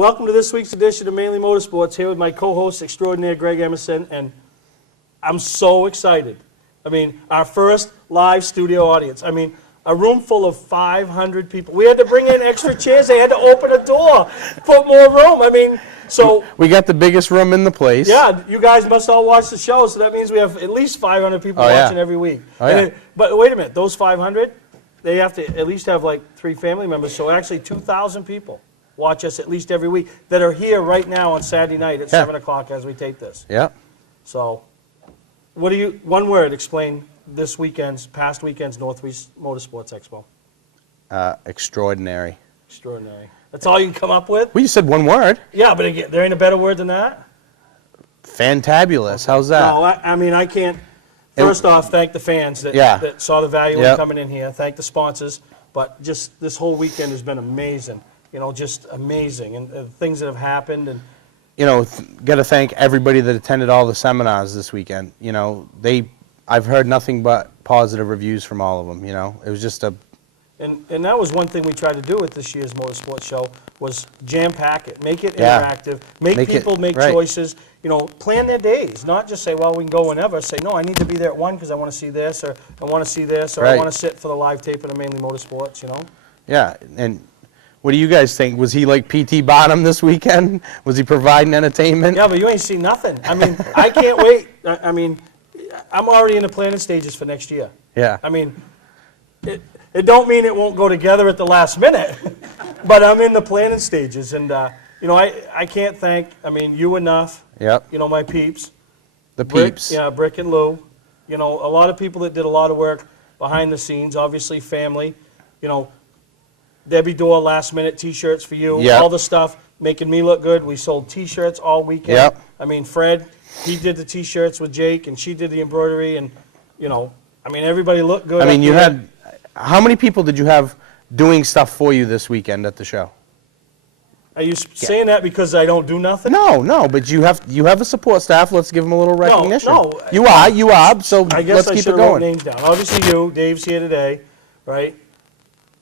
welcome to this week's edition of Mainely Motorsports, here with my co-host extraordinaire, Greg Emerson, and I'm so excited. I mean, our first live studio audience. I mean, a room full of 500 people. We had to bring in extra chairs. They had to open a door, put more room. I mean, so... We got the biggest room in the place. Yeah, you guys must all watch the show, so that means we have at least 500 people watching every week. Oh, yeah. But wait a minute, those 500, they have to at least have like 3 family members, so actually 2,000 people watch us at least every week that are here right now on Saturday night at 7 o'clock as we tape this. Yeah. So, what do you, one word, explain this weekend's, past weekend's Northeast Motorsports Expo? Extraordinary. Extraordinary. That's all you can come up with? We just said one word. Yeah, but again, there ain't a better word than that? Fantabulous. How's that? No, I mean, I can't. First off, thank the fans that saw the value in coming in here. Thank the sponsors. But just this whole weekend has been amazing. You know, just amazing. And things that have happened. And you know, got to thank everybody that attended all the seminars this weekend. You know, I've heard nothing but positive reviews from all of them. You know, it was just a... And that was one thing we tried to do with this year's Motorsports Show, was jam-pack it, make it interactive, make people make choices, you know, plan their days, not just say, well, we can go whenever. Say, no, I need to be there at 1 because I want to see this, or I want to see this, or I want to sit for the live tape of the Mainly Motorsports, you know? Yeah, and what do you guys think? Was he like P.T. Bottom this weekend? Was he providing entertainment? Yeah, but you ain't seen nothing. I mean, I can't wait. I mean, I'm already in the planning stages for next year. Yeah. I mean, it don't mean it won't go together at the last minute, but I'm in the planning stages, and you know, I can't thank, I mean, you enough. Yep. You know, my peeps. The peeps. Brick and Lou. You know, a lot of people that did a lot of work behind the scenes. Obviously, family. You know, Debbie Dorr, last minute T-shirts for you. Yep. All the stuff making me look good. We sold T-shirts all weekend. Yep. I mean, Fred, he did the T-shirts with Jake, and she did the embroidery, and you know, I mean, everybody looked good. I mean, you had. How many people did you have doing stuff for you this weekend at the show? Are you saying that because I don't do nothing? No, but you have a support staff. Let's give them a little recognition. No. You are, so I guess let's I keep should it have wrote going. names down. Obviously you, Dave's here today, right?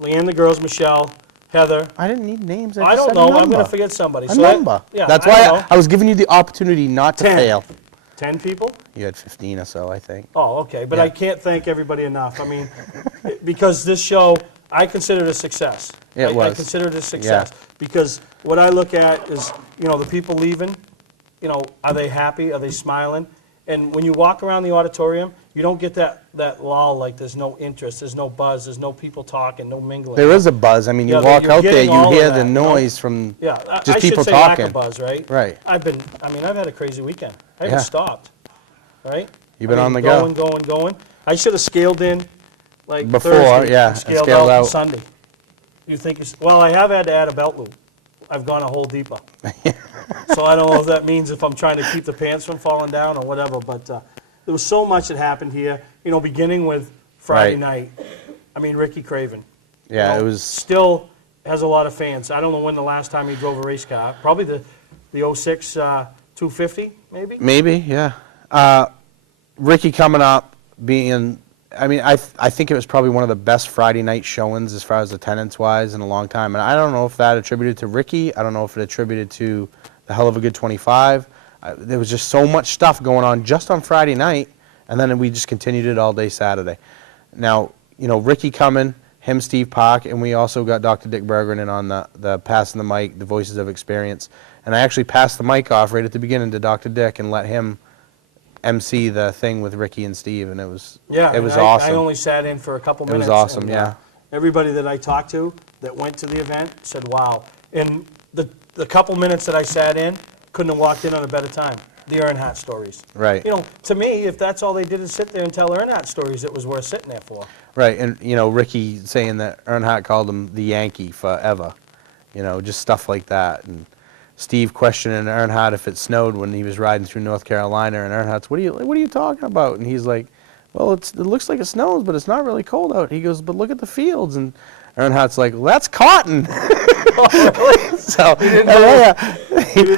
Leanne, the girls, Michelle, Heather. I didn't need names. I don't know. I'm going to forget somebody. A number. That's why I was giving you the opportunity not to fail. 10 people? You had 15 or so, I think. Oh, okay. But I can't thank everybody enough. I mean, because this show, I consider it a success. It was. I consider it a success. Because what I look at is, you know, the people leaving, you know, are they happy? Are they smiling? And when you walk around the auditorium, you don't get that lull, like there's no interest, there's no buzz, the's no people talking, no mingling. There is a buzz. I mean, you walk out there, you hear the noise from just people talking. Lack of buzz, right? Right. I've had a crazy weekend. I haven't stopped, right? You've been on the go. Going. I should have scaled in like before, Thursday, scaled out out Sunday. You think well, I have had to add a belt loop. I've gone a hole deeper. So I don't know if that means if I'm trying to keep the pants from falling down or whatever, but there was so much that happened here, you know, beginning with Friday night. I mean, Ricky Craven. Yeah, you know, it was... Still has a lot of fans. I don't know when the last time he drove a race car. Probably the 06 250, maybe? Maybe, yeah. Ricky coming up, being... I mean, I think it was probably one of the best Friday night showings as far as attendance-wise in a long time. And I don't know if that attributed to Ricky. I don't know if it attributed to the Heluva Good 25. There was just so much stuff going on just on Friday night, and then we just continued it all day Saturday. Now, you know, Ricky coming, him, Steve Park, and we also got Dr. Dick Bergeron in on the passing the mic, the Voices of Experience. And I actually passed the mic off right at the beginning to Dr. Dick and let him MC the thing with Ricky and Steve, and it was awesome. I only sat in for a couple minutes. It was awesome, and, yeah. Everybody that I talked to that went to the event said, wow. And the couple minutes that I sat in, couldn't have walked in on a better time. The Earnhardt stories. Right. You know, to me, if that's all they did is sit there and tell Earnhardt stories, it was worth sitting there for. Right, and, you know, Ricky saying that Earnhardt called him the Yankee forever. You know, just stuff like that. And Steve questioning Earnhardt if it snowed when he was riding through North Carolina, and Earnhardt's, what are you talking about? And he's like, well, it looks like it snows, but it's not really cold out. He goes, but look at the fields. And Earnhardt's like, well, that's cotton. Oh, really? So he didn't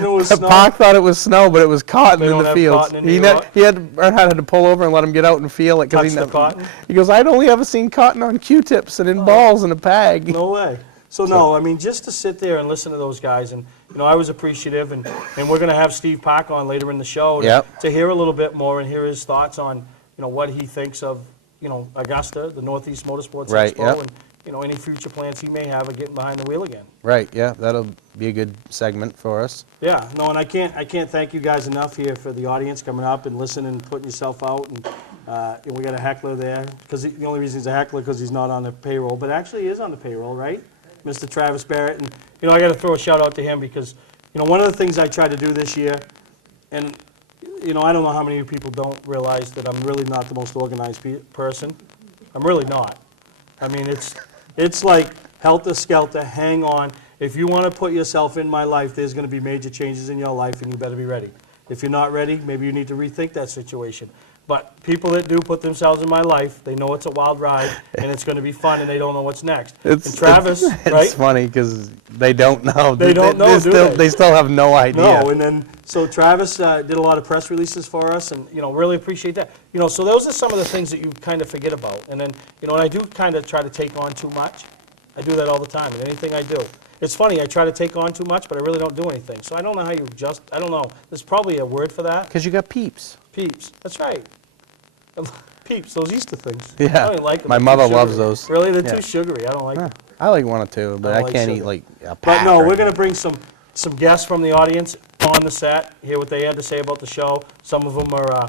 know it was snow? Park thought it was snow, but it was cotton in the fields. Earnhardt had to pull over and let him get out and feel it. Touch the cotton? He goes, I'd only ever seen cotton on Q-tips and in balls in a bag. No way. So no, I mean, just to sit there and listen to those guys, and you know, I was appreciative, and we're going to have Steve Park on later in the show to hear a little bit more and hear his thoughts on, you know, what he thinks of, you know, Augusta, the Northeast Motorsports Expo, and you know, any future plans he may have of getting behind the wheel again. Right. Yeah, that'll be a good segment for us. Yeah. No, and I can't thank you guys enough here for the audience coming up and listening and putting yourself out. And we got a heckler there, because the only reason he's a heckler because he's not on the payroll, but actually he is on the payroll, right? Mr. Travis Barrett. And you know, I got to throw a shout out to him because you know, one of the things I tried to do this year, and you know, I don't know how many of you people don't realize that I'm really not the most organized person. I'm really not. I mean, it's like helter-skelter, hang on. If you want to put yourself in my life, there's going to be major changes in your life, and you better be ready. If you're not ready, maybe you need to rethink that situation. But people that do put themselves in my life, they know it's a wild ride, and it's going to be fun, and they don't know what's next. And Travis, right? It's funny because they don't know. They don't know, they still have no idea. No, and then, so Travis did a lot of press releases for us, and, you know, really appreciate that. You know, so those are some of the things that you kind of forget about. And then, you know, and I do kind of try to take on too much. I do that all the time in anything I do. It's funny, I try to take on too much, but I really don't do anything. So I don't know how you just, I don't know. There's probably a word for that. Because you got peeps. Peeps, that's right. Peeps, those Easter things. Yeah, I don't like them. My mother loves those. Really, they're too sugary. I don't like them. I like one or two, but I can't eat like a pack. But no, we're going to bring some guests from the audience on the set, hear what they had to say about the show. Some of them are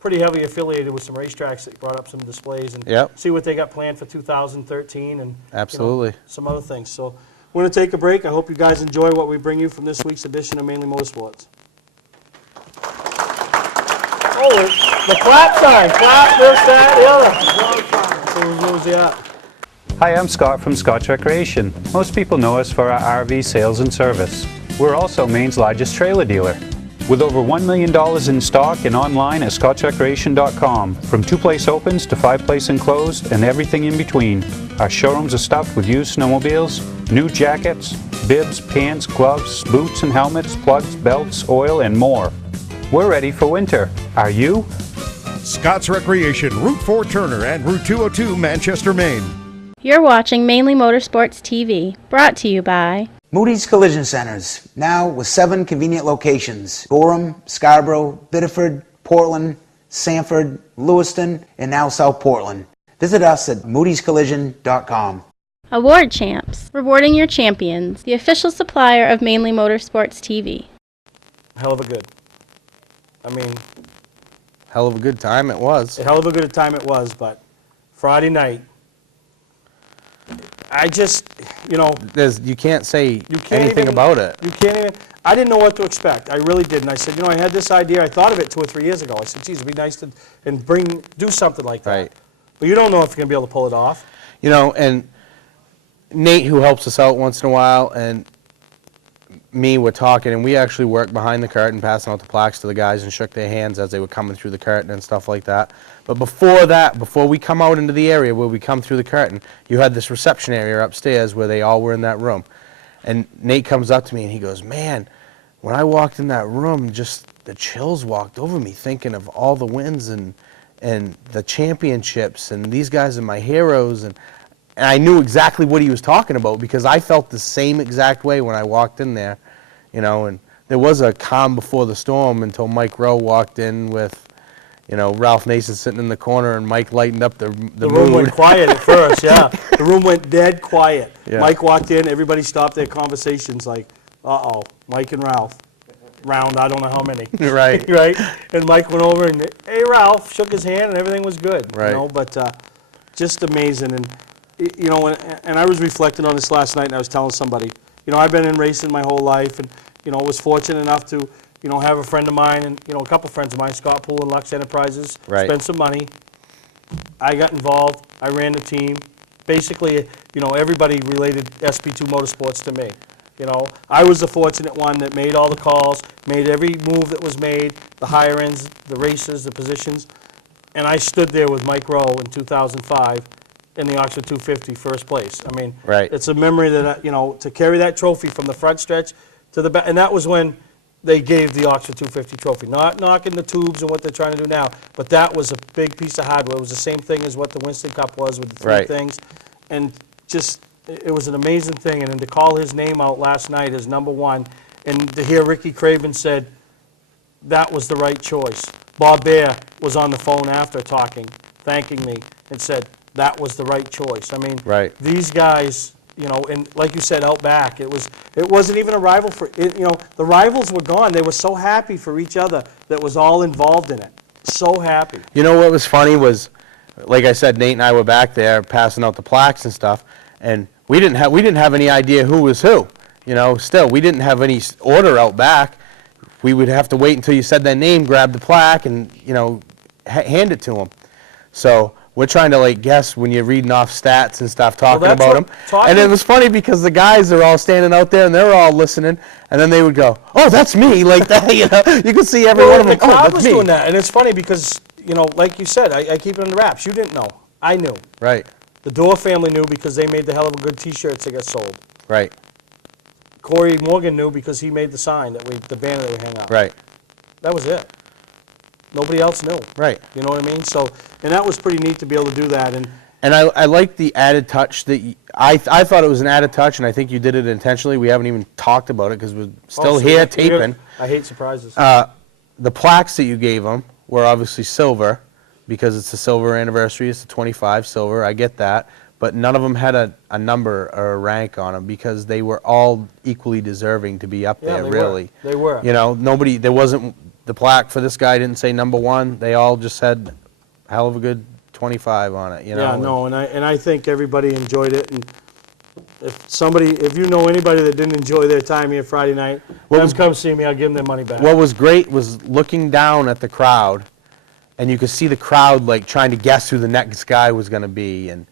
pretty heavily affiliated with some racetracks that brought up some displays, and see what they got planned for 2013 and absolutely you know, some other things. So we're going to take a break. I hope you guys enjoy what we bring you from this week's edition of Mainly Motorsports. Oh, the clap time. Clap, this, that, the other. What was that? Hi, I'm Scott from Scott's Recreation. Most people know us for our RV sales and service. We're also Maine's largest trailer dealer. With over $1 million in stock and online at scottsrecreation.com. From 2-place opens to 5-place enclosed and everything in between. Our showrooms are stuffed with used snowmobiles, new jackets, bibs, pants, gloves, boots and helmets, plugs, belts, oil, and more. We're ready for winter. Are you? Scott's Recreation, Route 4 Turner and Route 202 Manchester, Maine. You're watching Mainly Motorsports TV, brought to you by Moody's Collision Centers, now with 7 convenient locations: Gorham, Scarborough, Biddeford, Portland, Sanford, Lewiston, and now South Portland. Visit us at moodyscollision.com. Award Champs, rewarding your champions, the official supplier of Mainly Motorsports TV. Heluva Good. I mean, hell of a good time it was. A hell of a good time it was, but Friday night, I just, you know, you can't say anything about it. You can't even. I didn't know what to expect. I really didn't. I said, you know, I had this idea. I thought of it 2 or 3 years ago. I said, geez, it'd be nice to do something like that. Right. But you don't know if you're gonna be able to pull it off. You know, and Nate, who helps us out once in a while, and me were talking, and we actually worked behind the curtain, passing out the plaques to the guys and shook their hands as they were coming through the curtain and stuff like that. But before that, before we come out into the area where we come through the curtain, you had this reception area upstairs where they all were in that room. And Nate comes up to me and he goes, man, when I walked in that room, just the chills walked over me thinking of all the wins and the championships, and these guys are my heroes. And I knew exactly what he was talking about because I felt the same exact way when I walked in there, you know. And there was a calm before the storm until Mike Rowe walked in with, you know, Ralph Nason sitting in the corner, and Mike lightened up the room mood. went quiet at first, yeah. The room went dead quiet. Yeah. Mike walked in, everybody stopped their conversations like, uh-oh, Mike and Ralph. Round, I don't know how many. Right. Right? And Mike went over and, hey, Ralph, shook his hand, and everything was good. Right. You know, but just amazing. And, you know, and I was reflecting on this last night, and I was telling somebody, you know, I've been in racing my whole life, and, you know, was fortunate enough to, you know, have a friend of mine and, you know, a couple friends of mine, Scott Poole and Lux Enterprises, spent some money. I got involved. I ran the team. Basically, you know, everybody related SP2 Motorsports to me. You know, I was the fortunate one that made all the calls, made every move that was made, the higher ends, the races, the positions. And I stood there with Mike Rowe in 2005 in the Oxford 250 first place. I mean, it's a memory that, you know, to carry that trophy from the front stretch to the back. And that was when they gave the Oxford 250 trophy. Not knocking the tubes and what they're trying to do now, but that was a big piece of hardware. It was the same thing as what the Winston Cup was with the 3 things. And just it was an amazing thing. And then to call his name out last night as #1, and to hear Ricky Craven said that was the right choice. Bob Bear was on the phone after talking, thanking me, and said that was the right choice. I mean, these guys, you know, and like you said, out back, it wasn't even a rival for it, you know, the rivals were gone. They were so happy for each other that was all involved in it. So happy. You know what was funny was, like I said, Nate and I were back there passing out the plaques and stuff, and we didn't have any idea who was who. You know, still we didn't have any order out back. We would have to wait until you said their name, grab the plaque, and you know, hand it to them. So we're trying to like guess when you're reading off stats and stuff, talking about them. And it was funny because the guys are all standing out there and they're all listening, and then they would go, "Oh, that's me!" Like that. You know, you could see every one of them. The crowd that's was me. doing that, and it's funny because you know, like you said, I keep it under wraps. You didn't know. I knew. Right. The Dorr family knew because they made the Heluva Good T-shirts that got sold. Right. Corey Morgan knew because he made the sign the banner that we hang up. Right. That was it. Nobody else knew. Right. You know what I mean? So, and that was pretty neat to be able to do that. And I like the added touch that I thought it was an added touch, and I think you did it intentionally. We haven't even talked about it because we're still here taping. I hate surprises. The plaques that you gave them were obviously silver because it's the silver anniversary. It's the 25 silver. I get that. But none of them had a number or a rank on them because they were all equally deserving to be up there, really. They were. You know, there wasn't, the plaque for this guy didn't say #1. They all just said Heluva Good 25 on it, you know. Yeah, no, and I think everybody enjoyed it. And if you know anybody that didn't enjoy their time here Friday night, come see me. I'll give them their money back. What was great was looking down at the crowd, and you could see the crowd like trying to guess who the next guy was going to be, and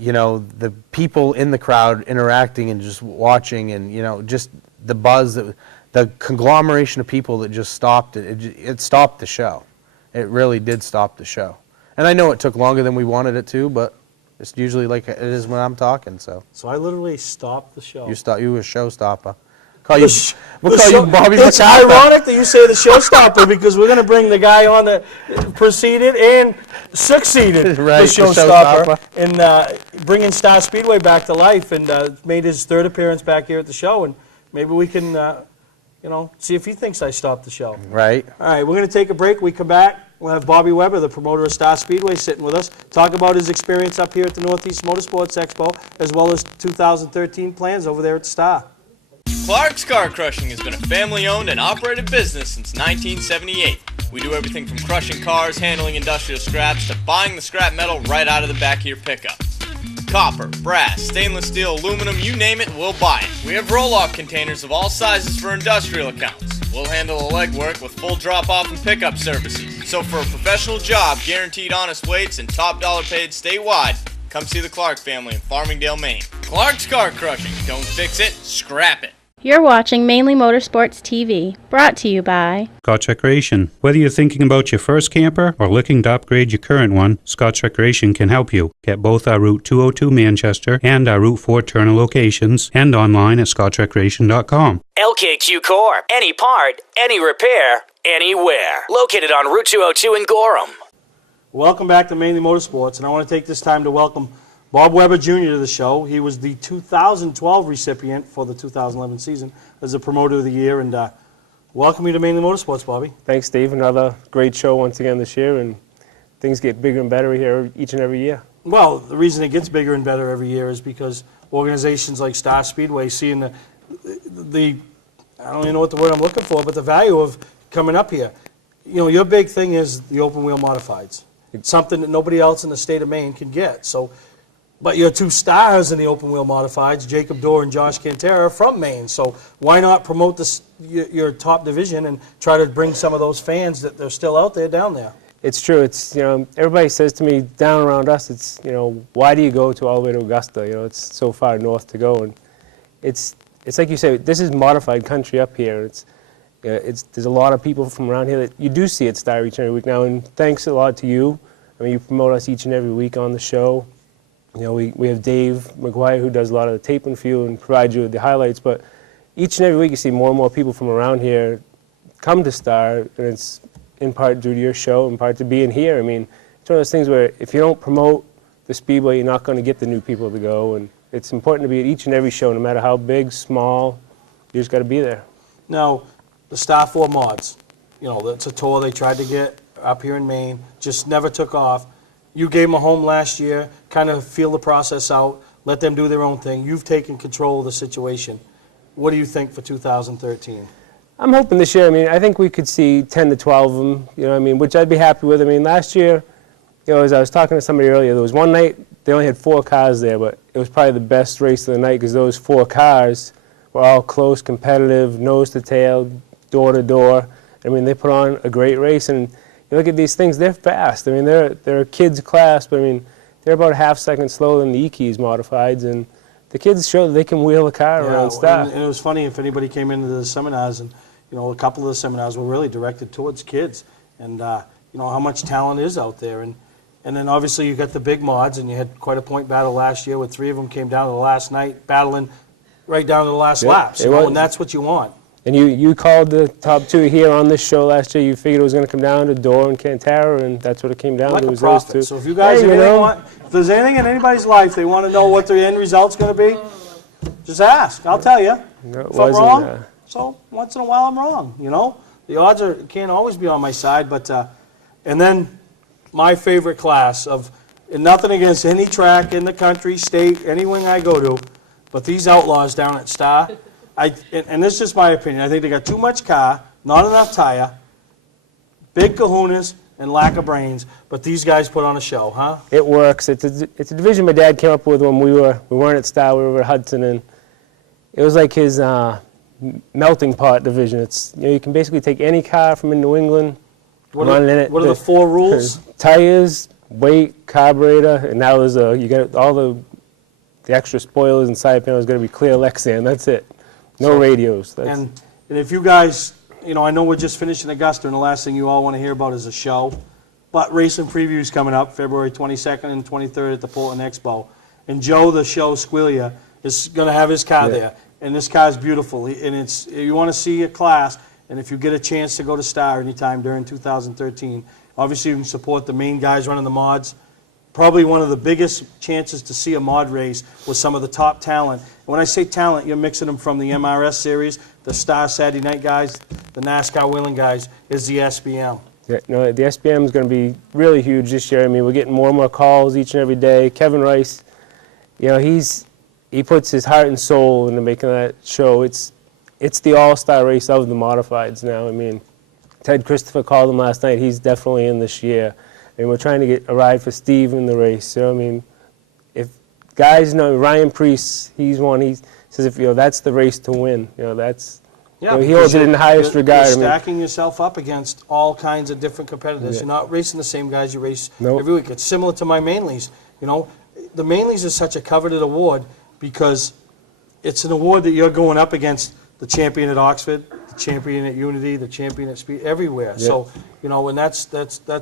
you know, the people in the crowd interacting and just watching, and you know, just the buzz, the conglomeration of people that just stopped it. It stopped the show. It really did stop the show. And I know it took longer than we wanted it to, but it's usually like it is when I'm talking. So I literally stopped the show. You were a showstopper. We'll call you Bobby It's McCarthy. ironic that you say the showstopper because we're going to bring the guy on that preceded and succeeded Right, the showstopper and bringing Star Speedway back to life, and made his 3rd appearance back here at the show. And maybe we can, you know, see if he thinks I stopped the show. Right. All right, we're going to take a break. We come back. We'll have Bobby Weber, the promoter of Star Speedway, sitting with us, talk about his experience up here at the Northeast Motorsports Expo, as well as 2013 plans over there at Star. Clark's Car Crushing has been a family-owned and operated business since 1978. We do everything from crushing cars, handling industrial scraps, to buying the scrap metal right out of the back of your pickup. Copper, brass, stainless steel, aluminum, you name it, we'll buy it. We have roll-off containers of all sizes for industrial accounts. We'll handle the legwork with full drop-off and pickup services. So for a professional job, guaranteed honest weights, and top dollar paid statewide, come see the Clark family in Farmingdale, Maine. Clark's Car Crushing. Don't fix it, scrap it. You're watching Mainly Motorsports TV, brought to you by Scotch Recreation. Whether you're thinking about your first camper or looking to upgrade your current one, Scotch Recreation can help you. Get both our Route 202 Manchester and our Route 4 Turner locations, and online at scotchrecreation.com. LKQ Core. Any part, any repair, anywhere. Located on Route 202 in Gorham. Welcome back to Mainly Motorsports, and I want to take this time to welcome Bob Weber Jr. to the show. He was the 2012 recipient for the 2011 season as the Promoter of the Year, and welcome you to Mainly Motorsports, Bobby. Thanks, Steve. Another great show once again this year, and things get bigger and better here each and every year. Well, the reason it gets bigger and better every year is because organizations like Star Speedway seeing the I don't even know what the word I'm looking for, but the value of coming up here. You know, your big thing is the open wheel modifieds. It's something that nobody else in the state of Maine can get. So, but your 2 stars in the open wheel modifieds, Jacob Dorr and Josh Cantera, are from Maine. So why not promote this, your top division and try to bring some of those fans that they're still out there down there? It's true. It's, you know, everybody says to me down around us, it's, you know, why do you go to all the way to Augusta? You know, it's so far north to go, and it's like you say, this is modified country up here. There's a lot of people from around here that you do see at Star each and every week now, and thanks a lot to you. I mean, you promote us each and every week on the show. You know, we have Dave McGuire who does a lot of the taping for you and provides you with the highlights, but each and every week you see more and more people from around here come to Star, and it's in part due to your show, in part to being here. I mean, it's one of those things where if you don't promote the Speedway, you're not going to get the new people to go, and It's important to be at each and every show, no matter how big, small, you just got to be there. Now, the Star 4 mods, you know, that's a tour they tried to get up here in Maine, just never took off. You gave them a home last year, kind of feel the process out, let them do their own thing. You've taken control of the situation. What do you think for 2013? I'm hoping this year, I mean, I think we could see 10 to 12 of them, you know what I mean, which I'd be happy with. I mean, last year, you know, as I was talking to somebody earlier, there was one night, they only had 4 cars there, but it was probably the best race of the night because those 4 cars were all close, competitive, nose to tail, door to door. I mean, they put on a great race, and you look at these things, they're fast. I mean, they're a kids class, but I mean, they're about a half second slower than the E-Keys modifieds, and the kids show that they can wheel a car around stuff. And it was funny if anybody came into the seminars, and you know, a couple of the seminars were really directed towards kids, and you know how much talent is out there, and then obviously you got the big mods, and you had quite a point battle last year, where 3 of them came down to the last night, battling right down to the last laps, you know, and that's what you want. And you called the top 2 here on this show last year. You figured it was going to come down to Dorr and Cantara, and that's what it came down to. Like a prophet. So if you guys if there's anything in anybody's life they want to know what the end result's going to be, just ask. I'll tell you. No, if I'm wrong, so once in a while I'm wrong. You know, the odds can't always be on my side. But and then my favorite class of, and nothing against any track in the country, state, anywhere I go to, but these outlaws down at Star. And this is just my opinion. I think they got too much car, not enough tire, big kahunas, and lack of brains. But these guys put on a show, huh? It works. It's a division my dad came up with when we weren't at Star. We were at Hudson, and it was like his melting pot division. It's, you know, you can basically take any car from in New England, run in it. What are the 4 rules? Tires, weight, carburetor, and now there's you got all the extra spoilers and side panels going to be clear Lexan. That's it. No radios. And if you guys, you know, I know we're just finishing Augusta, and the last thing you all want to hear about is a show, but racing previews coming up February 22nd and 23rd at the Portland Expo. And Joe, the show Squiglia, is going to have his car there. And this car is beautiful. And it's, you want to see a class, and if you get a chance to go to Star anytime during 2013, obviously you can support the main guys running the mods. Probably one of the biggest chances to see a mod race with some of the top talent. And when I say talent, you're mixing them from the MRS series, the Star Saturday Night guys, the NASCAR Wheeling guys, is the SBM. Yeah, no, the SBM is going to be really huge this year. I mean, we're getting more and more calls each and every day. Kevin Rice, you know, he puts his heart and soul into making that show. It's the all-star race of the modifieds now. I mean, Ted Christopher called him last night. He's definitely in this year. And we're trying to get a ride for Steve in the race. You know what I mean? If guys know, Ryan Priest, he's one. He says, if you know, that's the race to win. You know, that's. Yeah, you know, he holds it in the highest regard. You're stacking yourself up against all kinds of different competitors. You're not racing the same guys you race every week. It's similar to my Mainleys. You know, the Mainleys is such a coveted award because it's an award that you're going up against the champion at Oxford, the champion at Unity, the champion at Speed, everywhere. Yep. So, you know, and that's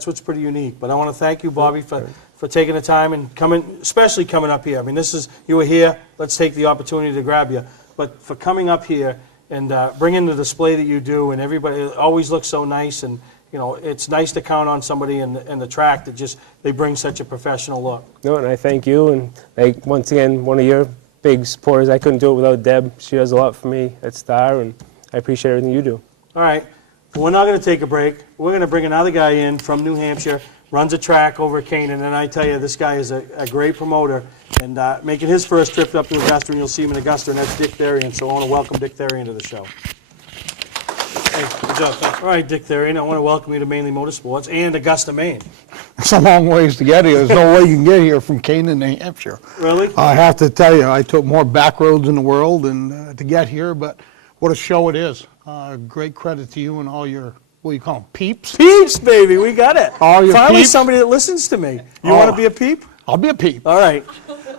what's pretty unique. But I want to thank you, Bobby, for taking the time and coming, especially coming up here. I mean, you were here. Let's take the opportunity to grab you. But for coming up here and bringing the display that you do, and everybody always looks so nice, and you know, it's nice to count on somebody in the track that just they bring such a professional look. No, and I thank you, and once again, one of your big supporters. I couldn't do it without Deb. She does a lot for me at Star, and I appreciate everything you do. All right. We're not going to take a break. We're going to bring another guy in from New Hampshire, runs a track over at Canaan, and I tell you, this guy is a great promoter, and making his first trip up to Augusta, and you'll see him in Augusta, and that's Dick Therrien. So I want to welcome Dick Therrien to the show. Hey, good job. Thanks. All right, Dick Therrien, I want to welcome you to Mainly Motorsports and Augusta, Maine. It's a long ways to get here. There's no way you can get here from Canaan, New Hampshire. Really? I have to tell you, I took more back roads in the world and to get here, but what a show it is. Great credit to you and all your, what do you call them, peeps? Peeps, baby, we got it. All your Finally peeps. Somebody that listens to me. You want to be a peep? I'll be a peep. All right.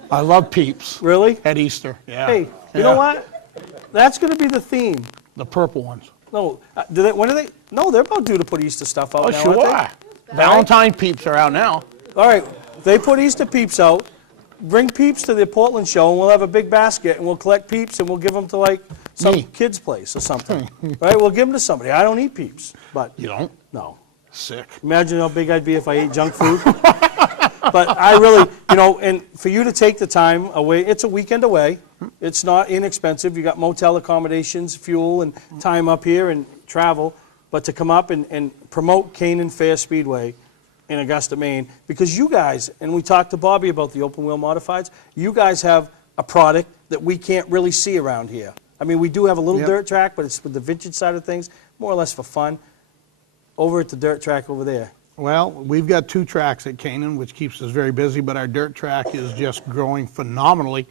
I love peeps. Really? At Easter, yeah. Hey, you know what? That's going to be the theme. The purple ones. No, when are they? No, they're about due to put Easter stuff out now, sure. aren't they? Valentine peeps are out now. All right, they put Easter peeps out. Bring peeps to the Portland show, and we'll have a big basket, and we'll collect peeps, and we'll give them to, like, some kid's place or something. Right? We'll give them to somebody. I don't eat peeps, but... You don't? No. Sick. Imagine how big I'd be if I ate junk food. But I really, you know, and for you to take the time away, it's a weekend away. It's not inexpensive. You got motel accommodations, fuel, and time up here and travel. But to come up and promote Canaan Speedway in Augusta, Maine, because you guys, and we talked to Bobby about the open wheel modifieds, you guys have a product that we can't really see around here. I mean, we do have a little dirt track, but it's with the vintage side of things, more or less for fun. Over at the dirt track over there. Well, we've got 2 tracks at Canaan, which keeps us very busy, but our dirt track is just growing phenomenally.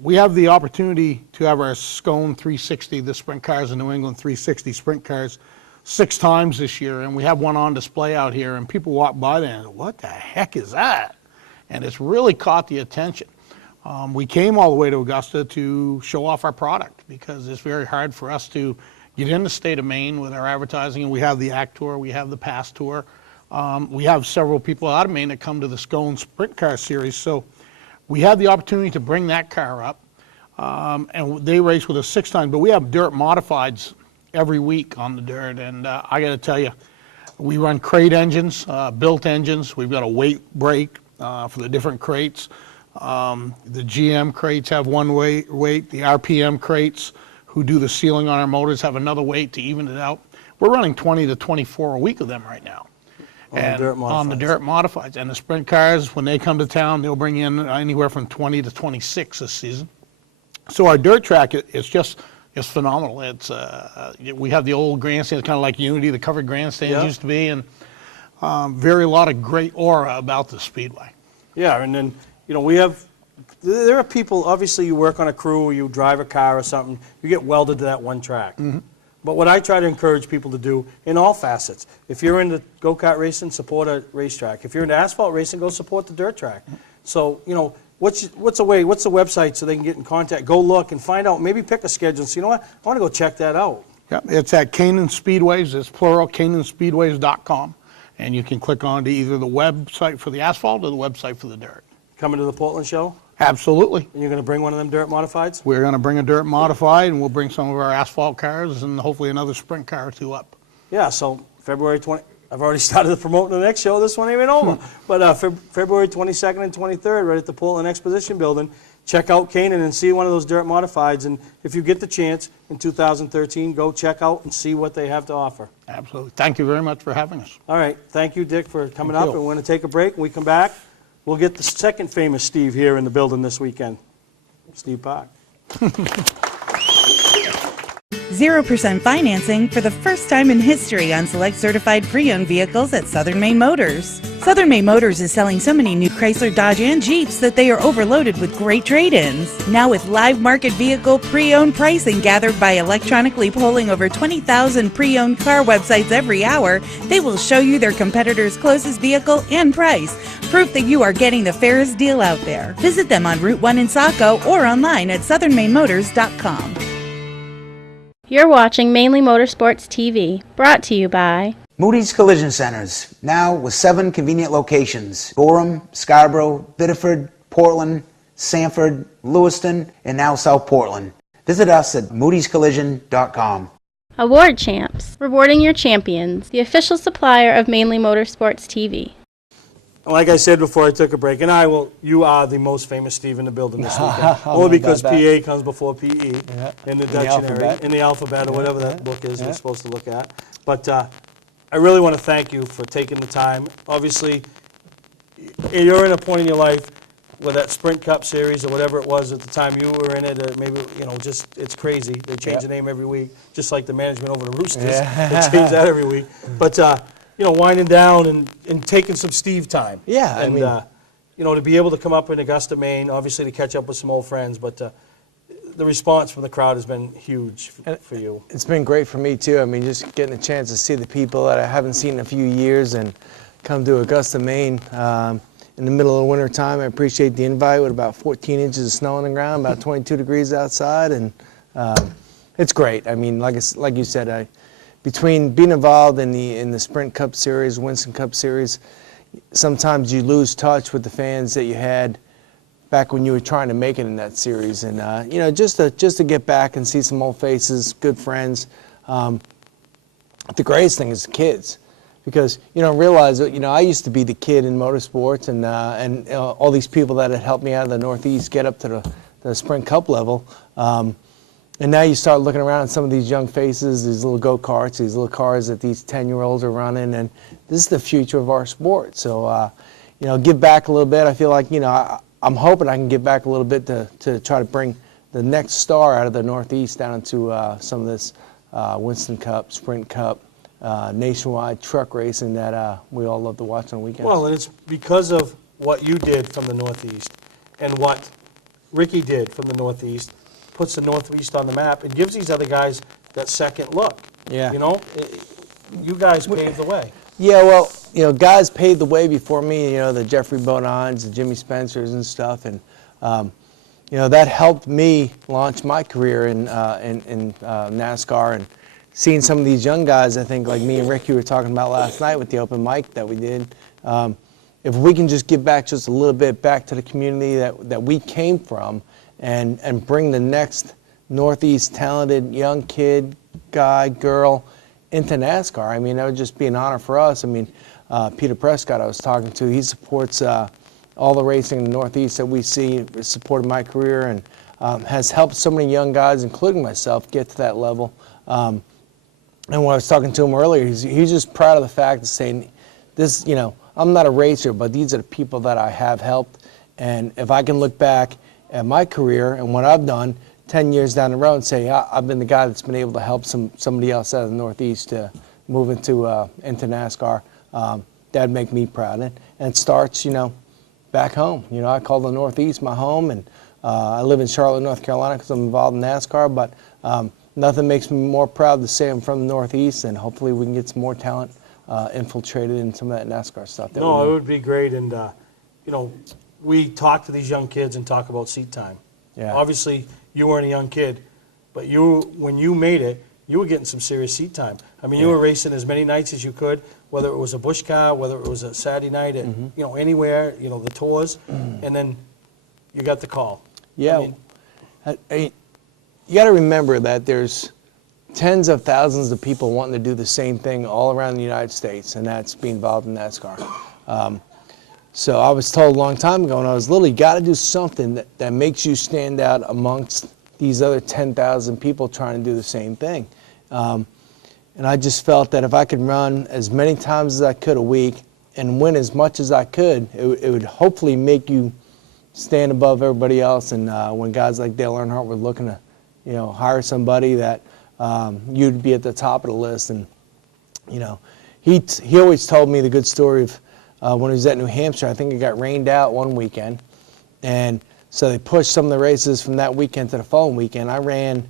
We have the opportunity to have our Scone 360, the sprint cars in New England 360 sprint cars, 6 times this year, and we have one on display out here, and people walk by there and go, what the heck is that? And it's really caught the attention. We came all the way to Augusta to show off our product because it's very hard for us to get in the state of Maine with our advertising, and we have the ACT Tour, we have the Pass Tour. We have several people out of Maine that come to the Scone Sprint Car Series, so we had the opportunity to bring that car up, and they race with us 6 times, but we have dirt modifieds every week on the dirt, and I got to tell you, we run crate engines, built engines. We've got a weight brake for the different crates. The GM crates have one weight. The RPM crates, who do the sealing on our motors, have another weight to even it out. We're running 20 to 24 a week of them right now. On the dirt modifieds. And the sprint cars, when they come to town, they'll bring in anywhere from 20 to 26 this season. So our dirt track is just phenomenal. It's we have the old grandstands, kind of like Unity, the covered grandstands used to be, and a lot of great aura about the Speedway. Yeah, and then, you know, there are people, obviously you work on a crew or you drive a car or something, you get welded to that one track. But what I try to encourage people to do in all facets, if you're into go-kart racing, support a racetrack. If you're into asphalt racing, go support the dirt track. So, you know, what's the website so they can get in contact? Go look and find out, maybe pick a schedule and say, you know what, I want to go check that out. Yeah, it's at Canaan Speedways, it's plural, CanaanSpeedways.com. And you can click on to either the website for the asphalt or the website for the dirt. Coming to the Portland show? Absolutely. And you're going to bring one of them dirt modifieds? We're going to bring a dirt modified, and we'll bring some of our asphalt cars and hopefully another sprint car or 2 up. Yeah, so February 20, I've already started promoting the next show. This one ain't even over. But February 22nd and 23rd, right at the Portland Exposition Building, check out Canaan and see one of those dirt modifieds. And if you get the chance in 2013, go check out and see what they have to offer. Absolutely. Thank you very much for having us. All right. Thank you, Dick, for coming up. And we're going to take a break. When we come back, we'll get the second famous Steve here in the building this weekend, Steve Park. 0% financing for the first time in history on select certified pre-owned vehicles at Southern Maine Motors. Southern Maine Motors is selling so many new Chrysler, Dodge, and Jeeps that they are overloaded with great trade-ins. Now with live market vehicle pre-owned pricing gathered by electronically polling over 20,000 pre-owned car websites every hour, they will show you their competitors' closest vehicle and price. Proof that you are getting the fairest deal out there. Visit them on Route 1 in Saco or online at southernmainmotors.com. You're watching Mainely Motorsports TV, brought to you by Moody's Collision Centers, now with 7 convenient locations: Gorham, Scarborough, Biddeford, Portland, Sanford, Lewiston, and now South Portland. Visit us at moodyscollision.com. Award Champs, rewarding your champions, the official supplier of Mainely Motorsports TV. Like I said before I took a break, and you are the most famous Steve in the building this weekend. Only because PA comes before PE in the dictionary, in the alphabet, or whatever that book is we're supposed to look at. But I really want to thank you for taking the time. Obviously, you're in a point in your life where that Sprint Cup series or whatever it was at the time you were in it, maybe, just, it's crazy. They change the name every week, just like the management over the Roosters. They change that every week. But, winding down and taking some Steve time. Yeah, and, to be able to come up in Augusta, Maine, obviously to catch up with some old friends, but the response from the crowd has been huge for you. It's been great for me, too. I mean, just getting a chance to see the people that I haven't seen in a few years and come to Augusta, Maine in the middle of the winter time. I appreciate the invite with about 14 inches of snow on the ground, about 22 degrees outside, and it's great. I mean, like you said, between being involved in the Sprint Cup Series, Winston Cup Series, sometimes you lose touch with the fans that you had back when you were trying to make it in that series. And just to get back and see some old faces, good friends. The greatest thing is the kids. because you don't realize that, I used to be the kid in motorsports, and all these people that had helped me out of the Northeast get up to the Sprint Cup level. And now you start looking around at some of these young faces, these little go-karts, these little cars that these 10-year-olds are running, and this is the future of our sport. So, give back a little bit. I feel like, I'm hoping I can give back a little bit to try to bring the next star out of the Northeast down into some of this Winston Cup, Sprint Cup, nationwide truck racing that we all love to watch on weekends. Well, and it's because of what you did from the Northeast and what Ricky did from the Northeast, puts the Northeast on the map and gives these other guys that second look. Yeah. You guys paved the way. Yeah, well, guys paved the way before me, the Jeffrey Bodines, the Jimmy Spencers and stuff, and that helped me launch my career in NASCAR, and seeing some of these young guys, I think, like me and Ricky were talking about last night with the open mic that we did, if we can just give back just a little bit back to the community that we came from, and bring the next Northeast talented young kid, guy, girl into NASCAR. I mean, that would just be an honor for us. I mean, Peter Prescott I was talking to, he supports all the racing in the Northeast that we see, supported my career, and has helped so many young guys, including myself, get to that level. And when I was talking to him earlier, he's just proud of the fact of saying, this, I'm not a racer, but these are the people that I have helped. And if I can look back at my career and what I've done 10 years down the road and say, I've been the guy that's been able to help somebody else out of the Northeast to move into NASCAR, that'd make me proud. And it starts, back home. I call the Northeast my home, and I live in Charlotte, North Carolina because I'm involved in NASCAR, but nothing makes me more proud to say I'm from the Northeast, and hopefully we can get some more talent infiltrated in some of that NASCAR stuff. No, it would be great, and we talk to these young kids and talk about seat time. Yeah. Obviously, you weren't a young kid, but when you made it, you were getting some serious seat time. I mean, you were racing as many nights as you could, whether it was a bush car, whether it was a Saturday night, at, anywhere, the tours, and then you got the call. Yeah. You got to remember that there's tens of thousands of people wanting to do the same thing all around the United States, and that's be involved in NASCAR. So I was told a long time ago when I was little, you got to do something that makes you stand out amongst these other 10,000 people trying to do the same thing. And I just felt that if I could run as many times as I could a week and win as much as I could, it would hopefully make you stand above everybody else. And when guys like Dale Earnhardt were looking to, hire somebody, that you'd be at the top of the list. And he always told me the good story of when he was at New Hampshire. I think it got rained out one weekend, and so they pushed some of the races from that weekend to the following weekend. I ran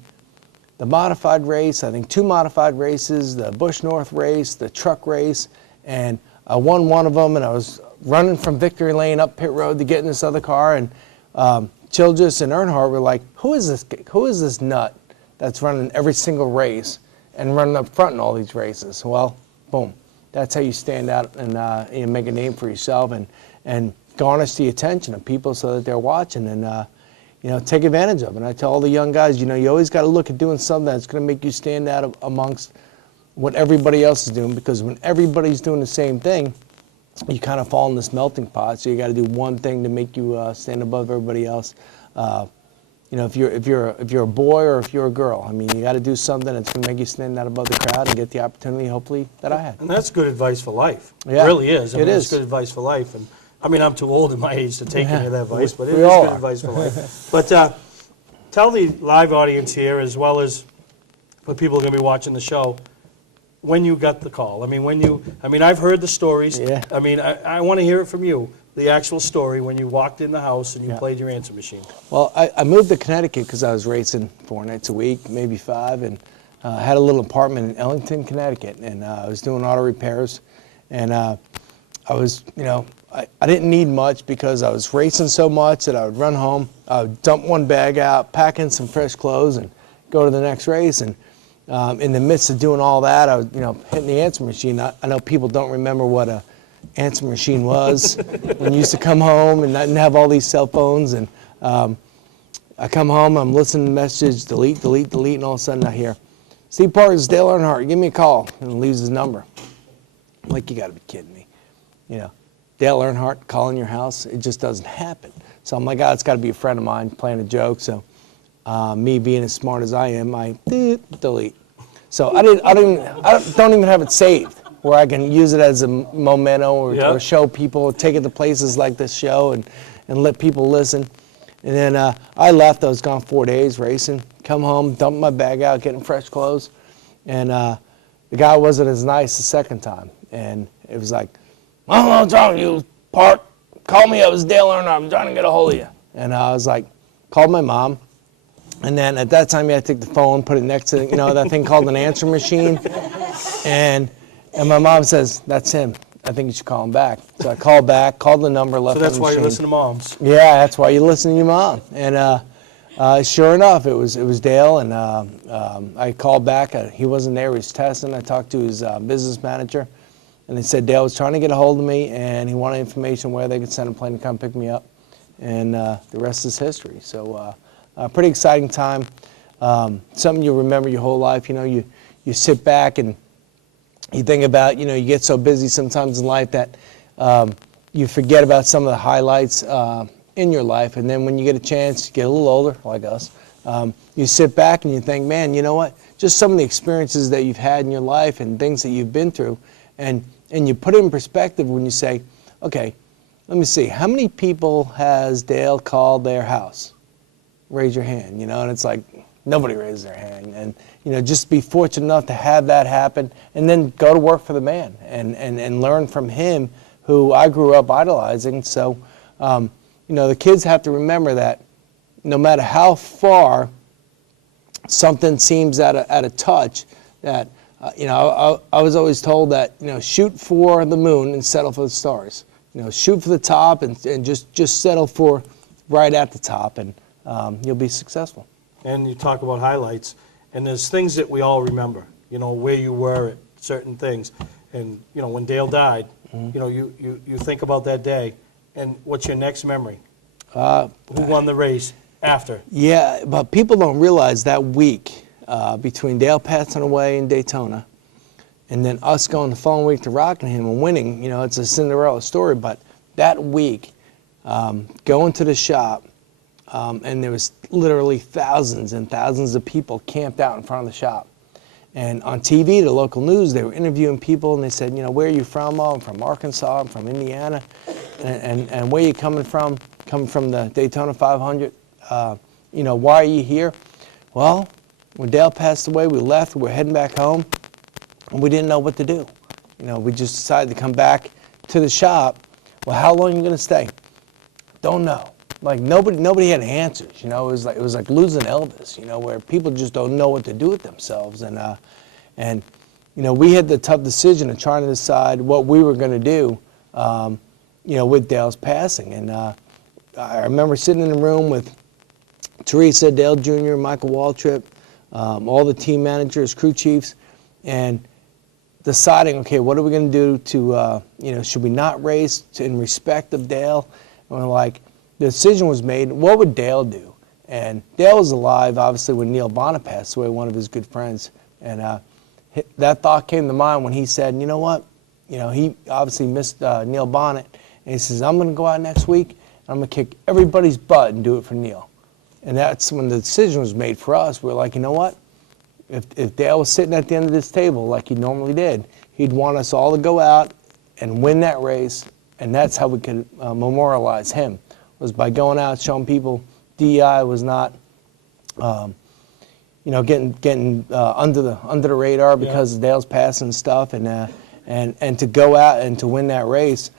the modified race, I think 2 modified races, the Busch North race, the truck race, and I won one of them, and I was running from Victory Lane up pit road to get in this other car, and Childress and Earnhardt were like, who is this nut that's running every single race and running up front in all these races? Well, boom. That's how you stand out and make a name for yourself and garnish the attention of people so that they're watching and take advantage of it. And I tell all the young guys, you always got to look at doing something that's going to make you stand out amongst what everybody else is doing, because when everybody's doing the same thing, you kind of fall in this melting pot. So you got to do one thing to make you stand above everybody else. If you're a boy or if you're a girl, I mean, you got to do something that's going to make you stand out above the crowd and get the opportunity, hopefully, that I had. And that's good advice for life. Yeah, it really is. It is. It's good advice for life. And I mean, I'm too old at my age to take any of that advice, but it is all good are. advice for life. But tell the live audience here, as well as the people who are going to be watching the show, when you got the call. I mean, I've heard the stories. Yeah. I mean, I want to hear it from you, the actual story when you walked in the house and you played your answer machine. Well, I moved to Connecticut because I was racing 4 nights a week, maybe 5, and had a little apartment in Ellington, Connecticut, and I was doing auto repairs, and I was, I didn't need much because I was racing so much that I would run home, I would dump one bag out, pack in some fresh clothes, and go to the next race. And in the midst of doing all that, I was, hitting the answer machine. I know people don't remember what a answer machine was when you used to come home and I didn't have all these cell phones. And I come home, I'm listening to messages, delete, delete, delete, and all of a sudden I hear, Steve Parker's Dale Earnhardt, give me a call, and leaves his number. I'm like, you got to be kidding me. You know, Dale Earnhardt calling your house, it just doesn't happen. So I'm like, oh, it's got to be a friend of mine playing a joke. So me being as smart as I am, I delete. So I don't even have it saved where I can use it as a memento or show people, take it to places like this show and let people listen. And then I left. I was gone 4 days racing. Come home, dump my bag out, getting fresh clothes. And the guy wasn't as nice the second time. And it was like, "Oh, what's wrong, you part? Call me up, it's Dale Earnhardt. I'm trying to get a hold of you." And I was like, called my mom. And then at that time, you had to take the phone, put it next to, you know, that thing called an answer machine. And my mom says, "That's him. I think you should call him back." So I called back, called the number, left the machine. So that's why you listen to moms. Yeah, that's why you listen to your mom. And sure enough, it was Dale. And I called back. He wasn't there. He was testing. I talked to his business manager. And they said Dale was trying to get a hold of me, and he wanted information where they could send a plane to come pick me up. And the rest is history. So a pretty exciting time. Something you'll remember your whole life. You know, you sit back and you think about, you know, you get so busy sometimes in life that you forget about some of the highlights in your life. And then when you get a chance, you get a little older, like us, you sit back and you think, man, you know what? Just some of the experiences that you've had in your life and things that you've been through. And you put it in perspective when you say, okay, let me see, how many people has Dale called their house? Raise your hand, you know, and it's like, nobody raises their hand. And, you know, just be fortunate enough to have that happen and then go to work for the man and learn from him, who I grew up idolizing. So, you know, the kids have to remember that no matter how far something seems at a touch, that, you know, I was always told that, you know, shoot for the moon and settle for the stars. You know, shoot for the top and just settle for right at the top, and you'll be successful. And you talk about highlights, and there's things that we all remember, you know, where you were at certain things. And, you know, when Dale died, you know, you think about that day, and what's your next memory? Who won the race after? Yeah, but people don't realize that week between Dale passing away in Daytona and then us going the following week to Rockingham and winning, you know, it's a Cinderella story, but that week, going to the shop, and there was literally thousands and thousands of people camped out in front of the shop. And on TV, the local news, they were interviewing people, and they said, you know, where are you from? Oh, I'm from Arkansas, I'm from Indiana. And where are you coming from? Coming from the Daytona 500. You know, why are you here? Well, when Dale passed away, we left, we were heading back home, and we didn't know what to do. You know, we just decided to come back to the shop. Well, how long are you going to stay? Don't know. Like, nobody had answers, you know. It was like losing Elvis, you know, where people just don't know what to do with themselves. And you know, we had the tough decision of trying to decide what we were going to do, you know, with Dale's passing. And I remember sitting in the room with Teresa, Dale Jr., Michael Waltrip, all the team managers, crew chiefs, and deciding, okay, what are we going to do to, you know, should we not race in respect of Dale? And we're like, the decision was made, what would Dale do? And Dale was alive, obviously, when Neil Bonnet passed away, one of his good friends. And that thought came to mind when he said, you know what? You know, he obviously missed Neil Bonnet. And he says, I'm going to go out next week, and I'm going to kick everybody's butt and do it for Neil. And that's when the decision was made for us. We were like, you know what? If Dale was sitting at the end of this table like he normally did, he'd want us all to go out and win that race, and that's how we could memorialize him, was by going out, showing people DEI was not, you know, getting under the radar because of Dale's passing and stuff, and to go out and to win that race.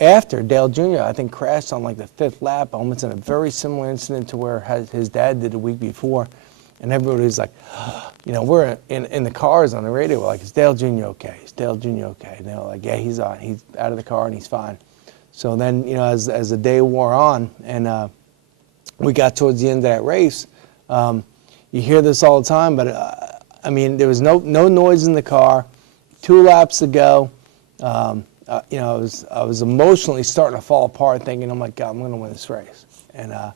After Dale Jr., I think, crashed on like the 5th lap, almost in a very similar incident to where his dad did the week before. And everybody was like, you know, we're in the cars on the radio, we're like, is Dale Jr. okay? Is Dale Jr. okay? And they were like, yeah, he's out of the car and he's fine. So then, you know, as the day wore on and we got towards the end of that race, you hear this all the time, but I mean, there was no noise in the car, 2 laps to go. You know, I was emotionally starting to fall apart, thinking, "Oh my God, I'm going to win this race." And a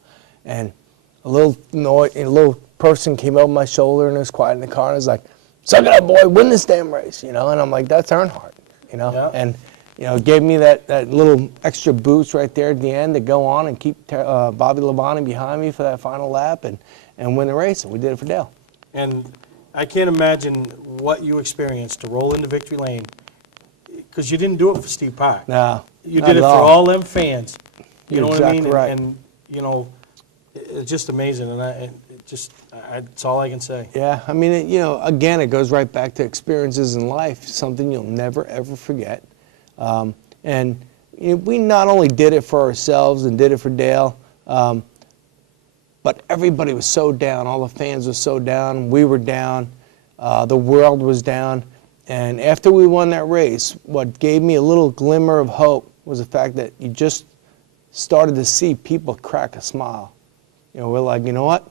little person came over my shoulder and was quiet in the car and was like, "Suck it up, boy, win this damn race," you know. And I'm like, "That's Earnhardt," you know. Yeah. And you know, it gave me that little extra boost right there at the end to go on and keep Bobby Labonte behind me for that final lap and win the race. And we did it for Dale. And I can't imagine what you experienced to roll into victory lane, because you didn't do it for Steve Park. No, you not did it at for all. all them fans. You You're know exactly what I mean? right. And you know, it's just amazing, and it's all I can say. Yeah, I mean, you know, again, it goes right back to experiences in life, something you'll never, ever forget. And you know, we not only did it for ourselves and did it for Dale, but everybody was so down. All the fans were so down. We were down. The world was down. And after we won that race, what gave me a little glimmer of hope was the fact that you just started to see people crack a smile. You know, we're like, you know what?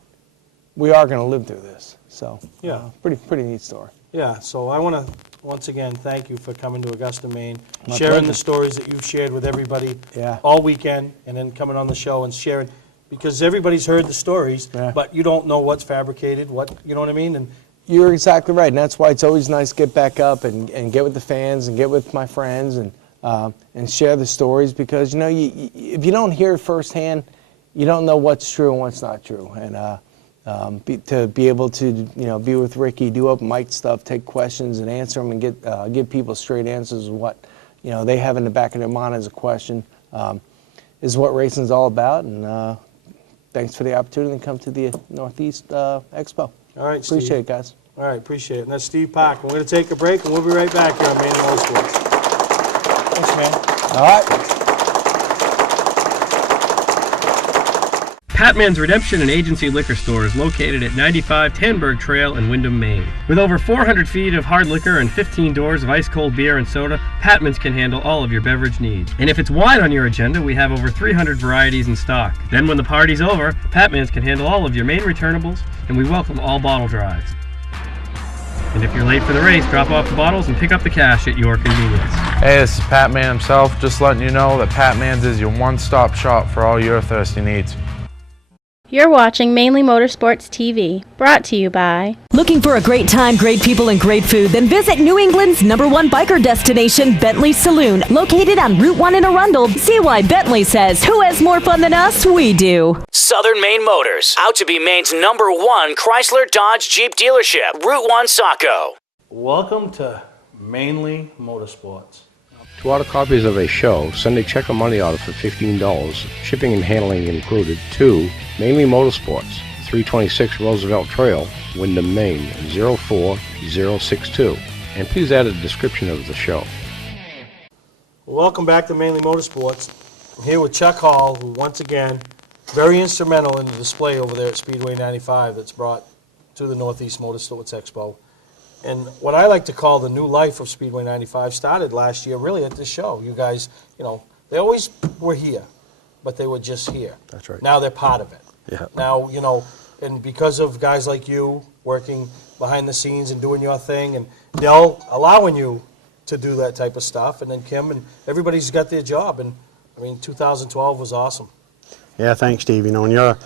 We are going to live through this. So, Yeah. Pretty neat story. Yeah, so I want to, once again, thank you for coming to Augusta, Maine, My sharing pleasure. the stories that you've shared with everybody Yeah. all weekend, and then coming on the show and sharing, because everybody's heard the stories, Yeah. but you don't know what's fabricated, you know what I mean? And You're exactly right, and that's why it's always nice to get back up and get with the fans and get with my friends and share the stories, because, you know, if you don't hear it firsthand, you don't know what's true and what's not true. And to be able to, you know, be with Ricky, do open mic stuff, take questions and answer them, and give people straight answers of what, you know, they have in the back of their mind as a question, is what racing's all about. And thanks for the opportunity to come to the Northeast Expo. all right, Steve. Appreciate it, guys. All right, appreciate it. And that's Steve Park. We're going to take a break, and we'll be right back here on Mainely Motorsports. Thanks, man. All right. Patman's Redemption and Agency Liquor Store is located at 95 Tanberg Trail in Windham, Maine. With over 400 feet of hard liquor and 15 doors of ice-cold beer and soda, Patman's can handle all of your beverage needs. And if it's wine on your agenda, we have over 300 varieties in stock. Then when the party's over, Patman's can handle all of your Maine returnables, and we welcome all bottle drives. And if you're late for the race, drop off the bottles and pick up the cash at your convenience. Hey, this is Pat Man himself, just letting you know that Pat Man's is your one-stop shop for all your thirsty needs. You're watching Mainly Motorsports TV, brought to you by... Looking for a great time, great people, and great food? Then visit New England's #1 biker destination, Bentley's Saloon, located on Route 1 in Arundel. See why Bentley says, who has more fun than us? We do. Southern Maine Motors, out to be Maine's #1 Chrysler Dodge Jeep dealership, Route 1 Saco. Welcome to Mainly Motorsports. To order copies of a show, send a check or money order for $15, shipping and handling included, to Mainely Motorsports, 326 Roosevelt Trail, Windham, Maine, 04062. And please add a description of the show. Welcome back to Mainly Motorsports. I'm here with Chuck Hall, who once again, very instrumental in the display over there at Speedway 95 that's brought to the Northeast Motorsports Expo. And what I like to call the new life of Speedway 95 started last year really at this show. You guys, you know, they always were here, but they were just here. That's right. Now they're part of it. Yeah. Now, you know, and because of guys like you working behind the scenes and doing your thing, and Dell allowing you to do that type of stuff, and then Kim, and everybody's got their job. And, I mean, 2012 was awesome. Yeah, thanks, Steve. You know, and got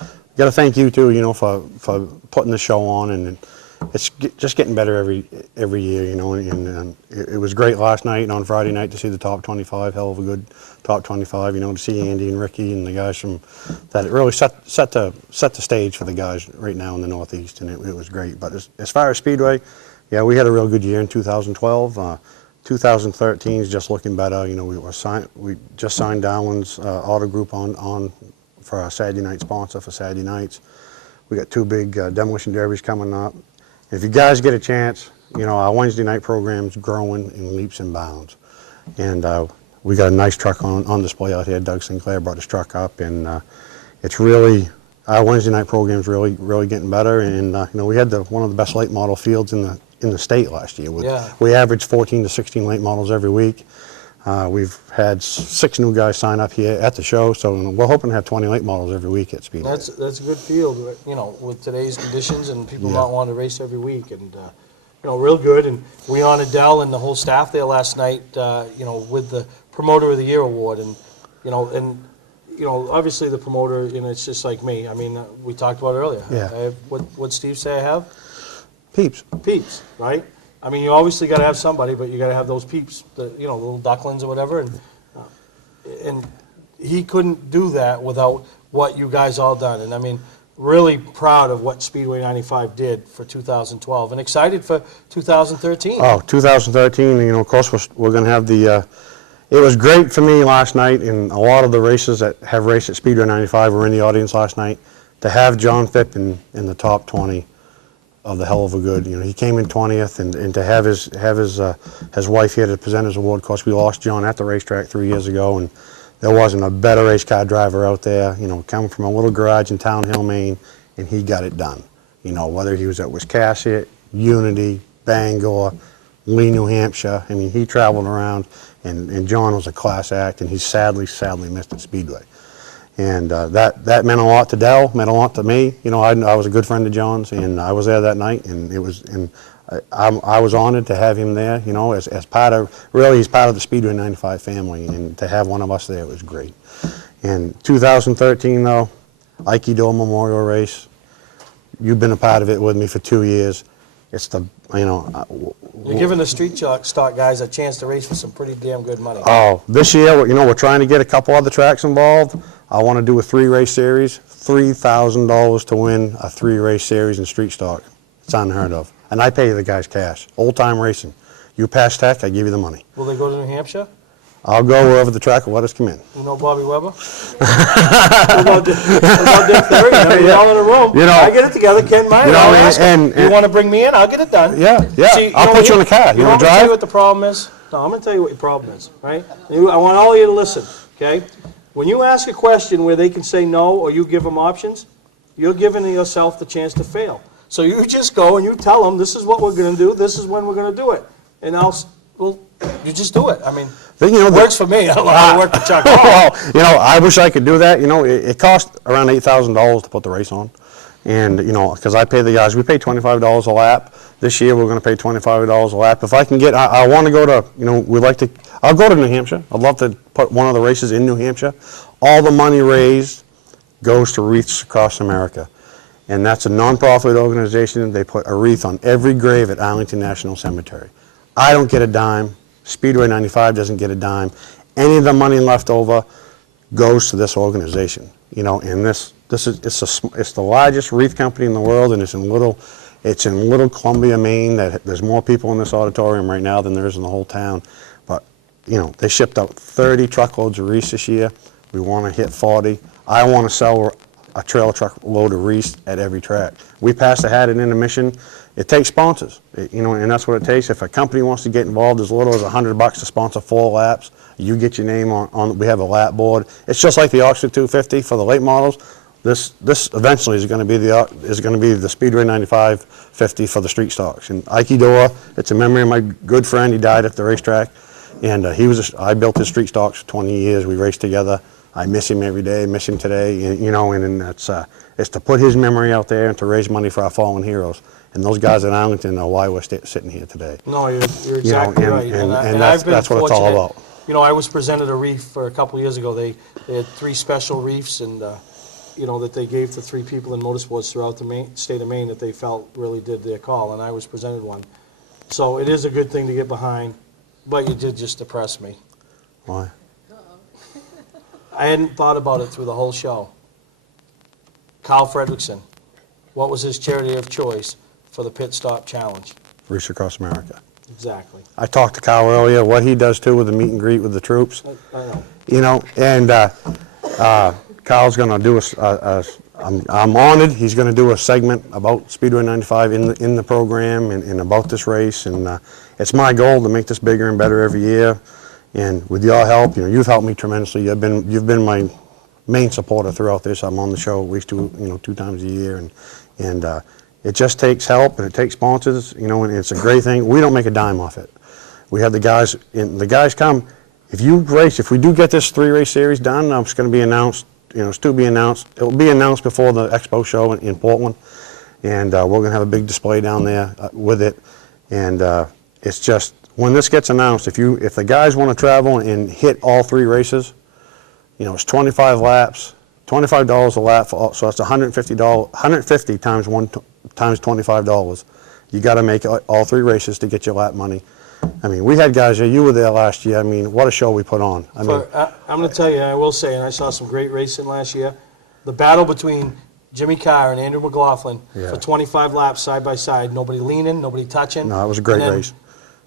to thank you, too, you know, for putting the show on, and it's just getting better every year, you know, and it was great last night and on Friday night to see the top 25, Heluva Good top 25, you know, to see Andy and Ricky and the guys from that. It really set the stage for the guys right now in the Northeast, and it was great. But as far as Speedway, yeah, we had a real good year in 2012. 2013 is just looking better. You know, we just signed Darwin's Auto Group on for our Saturday night sponsor for Saturday nights. We got 2 big demolition derbies coming up. If you guys get a chance, you know, our Wednesday night program's growing in leaps and bounds. And we got a nice truck on display out here. Doug Sinclair brought his truck up, and it's really, our Wednesday night program's really getting better. And you know, we had one of the best late model fields in the state last year. We averaged 14 to 16 late models every week. We've had 6 new guys sign up here at the show, so we're hoping to have 20 late models every week at Speedway. That's a good field, you know, with today's conditions and people not wanting to race every week, and you know, real good. And we honored Dell and the whole staff there last night, you know, with the Promoter of the Year award, and you know, obviously the promoter, you know, it's just like me. I mean, we talked about it earlier. Yeah. What Steve say I have? Peeps. Peeps, right? I mean, you obviously got to have somebody, but you got to have those peeps, the little ducklings or whatever, and he couldn't do that without what you guys all done. And I mean, really proud of what Speedway 95 did for 2012, and excited for 2013. Oh, 2013, of course, we're going to have the, it was great for me last night, and a lot of the racers that have raced at Speedway 95 were in the audience last night, to have John Phipp in the top 20 of the Heluva Good. He came in 20th, and to have his wife here to present his award. Of course, we lost John at the racetrack 3 years ago, and there wasn't a better race car driver out there, coming from a little garage in Town Hill, Maine, and he got it done. Whether he was at Wiscasset, Unity, Bangor, Lee, New Hampshire, I mean, he traveled around, and John was a class act, and he sadly missed at Speedway. And that meant a lot to Dell, meant a lot to me. I was a good friend of John's, and I was there that night, and I was honored to have him there, as part of, really he's part of the Speedway 95 family, and to have one of us there was great. And 2013 though, Aikido Memorial Race, you've been a part of it with me for 2 years. It's the, You're giving the street stock guys a chance to race for some pretty damn good money. Oh, this year, we're trying to get a couple other tracks involved. I want to do a 3-race series, $3,000 to win a 3-race series in street stock. It's unheard of. And I pay the guys cash, old-time racing. You pass tech, I give you the money. Will they go to New Hampshire? I'll go wherever the track will let us come in. You know Bobby Weber? What about Dick Therrien? I mean, all in a room. I get it together, Ken Minott. I'll ask him. You want to bring me in? I'll get it done. Yeah. See, I'll put you in the car. You want to drive? Tell you what the problem is? No, I'm going to tell you what your problem is, right? I want all of you to listen, okay? When you ask a question where they can say no, or you give them options, you're giving yourself the chance to fail. So you just go and you tell them, this is what we're going to do, this is when we're going to do it. And you just do it. I mean, it works for me. I don't know how to work with Chuck. Well, I wish I could do that. It cost around $8,000 to put the race on. And, because I pay the guys, we pay $25 a lap. This year we're going to pay $25 a lap. If I can get, I want to go to, I'll go to New Hampshire. I'd love to put one of the races in New Hampshire. All the money raised goes to Wreaths Across America. And that's a non-profit organization. They put a wreath on every grave at Arlington National Cemetery. I don't get a dime. Speedway 95 doesn't get a dime. Any of the money left over goes to this organization. And it's the largest wreath company in the world, and it's in Little Columbia, Maine. There's more people in this auditorium right now than there is in the whole town. But they shipped out 30 truckloads of wreaths this year. We want to hit 40. I want to sell a trailer truck load of wreaths at every track. We passed a hat in intermission. It takes sponsors, and that's what it takes. If a company wants to get involved, as little as $100 to sponsor 4 laps, you get your name on. We have a lap board. It's just like the Oxford 250 for the late models. This eventually is going to be the Speedway 95 50 for the street stocks. And Aikido, it's a memory of my good friend. He died at the racetrack, and I built his street stocks for 20 years. We raced together. I miss him every day, miss him today, and it's to put his memory out there and to raise money for our fallen heroes. And those guys in Arlington are why we're sitting here today. No, you're exactly right. And that's what it's all about. I was presented a reef for a couple of years ago. They had 3 special reefs, and that they gave to 3 people in motorsports throughout the state of Maine that they felt really did their call, and I was presented one. So it is a good thing to get behind, but you did just depress me. Why? I hadn't thought about it through the whole show. Kyle Fredrickson, what was his charity of choice for the pit stop challenge? Wreaths Across America. Exactly. I talked to Kyle earlier, what he does too with the meet and greet with the troops. I know. And Kyle's going to do I'm honored, he's going to do a segment about Speedway 95 in the program and about this race. And it's my goal to make this bigger and better every year. And with your help, you've helped me tremendously. You've been my main supporter throughout this. I'm on the show at least 2 times a year, and it just takes help and it takes sponsors, and it's a great thing. We don't make a dime off it. We have the guys, and the guys come. If we do get this 3-race series done, it's going to be announced. It's to be announced. It will be announced before the Expo show in Portland, and we're going to have a big display down there with it. And it's just, when this gets announced, if the guys want to travel and hit all 3 races, it's 25 laps, $25 a lap, so that's $150 times $25, You got to make all 3 races to get your lap money. I mean, we had guys there. You were there last year. I mean, what a show we put on. I mean, I'm going to tell you, I will say, and I saw some great racing last year. The battle between Jimmy Carr and Andrew McLaughlin for 25 laps side by side. Nobody leaning, nobody touching. No, it was a great race.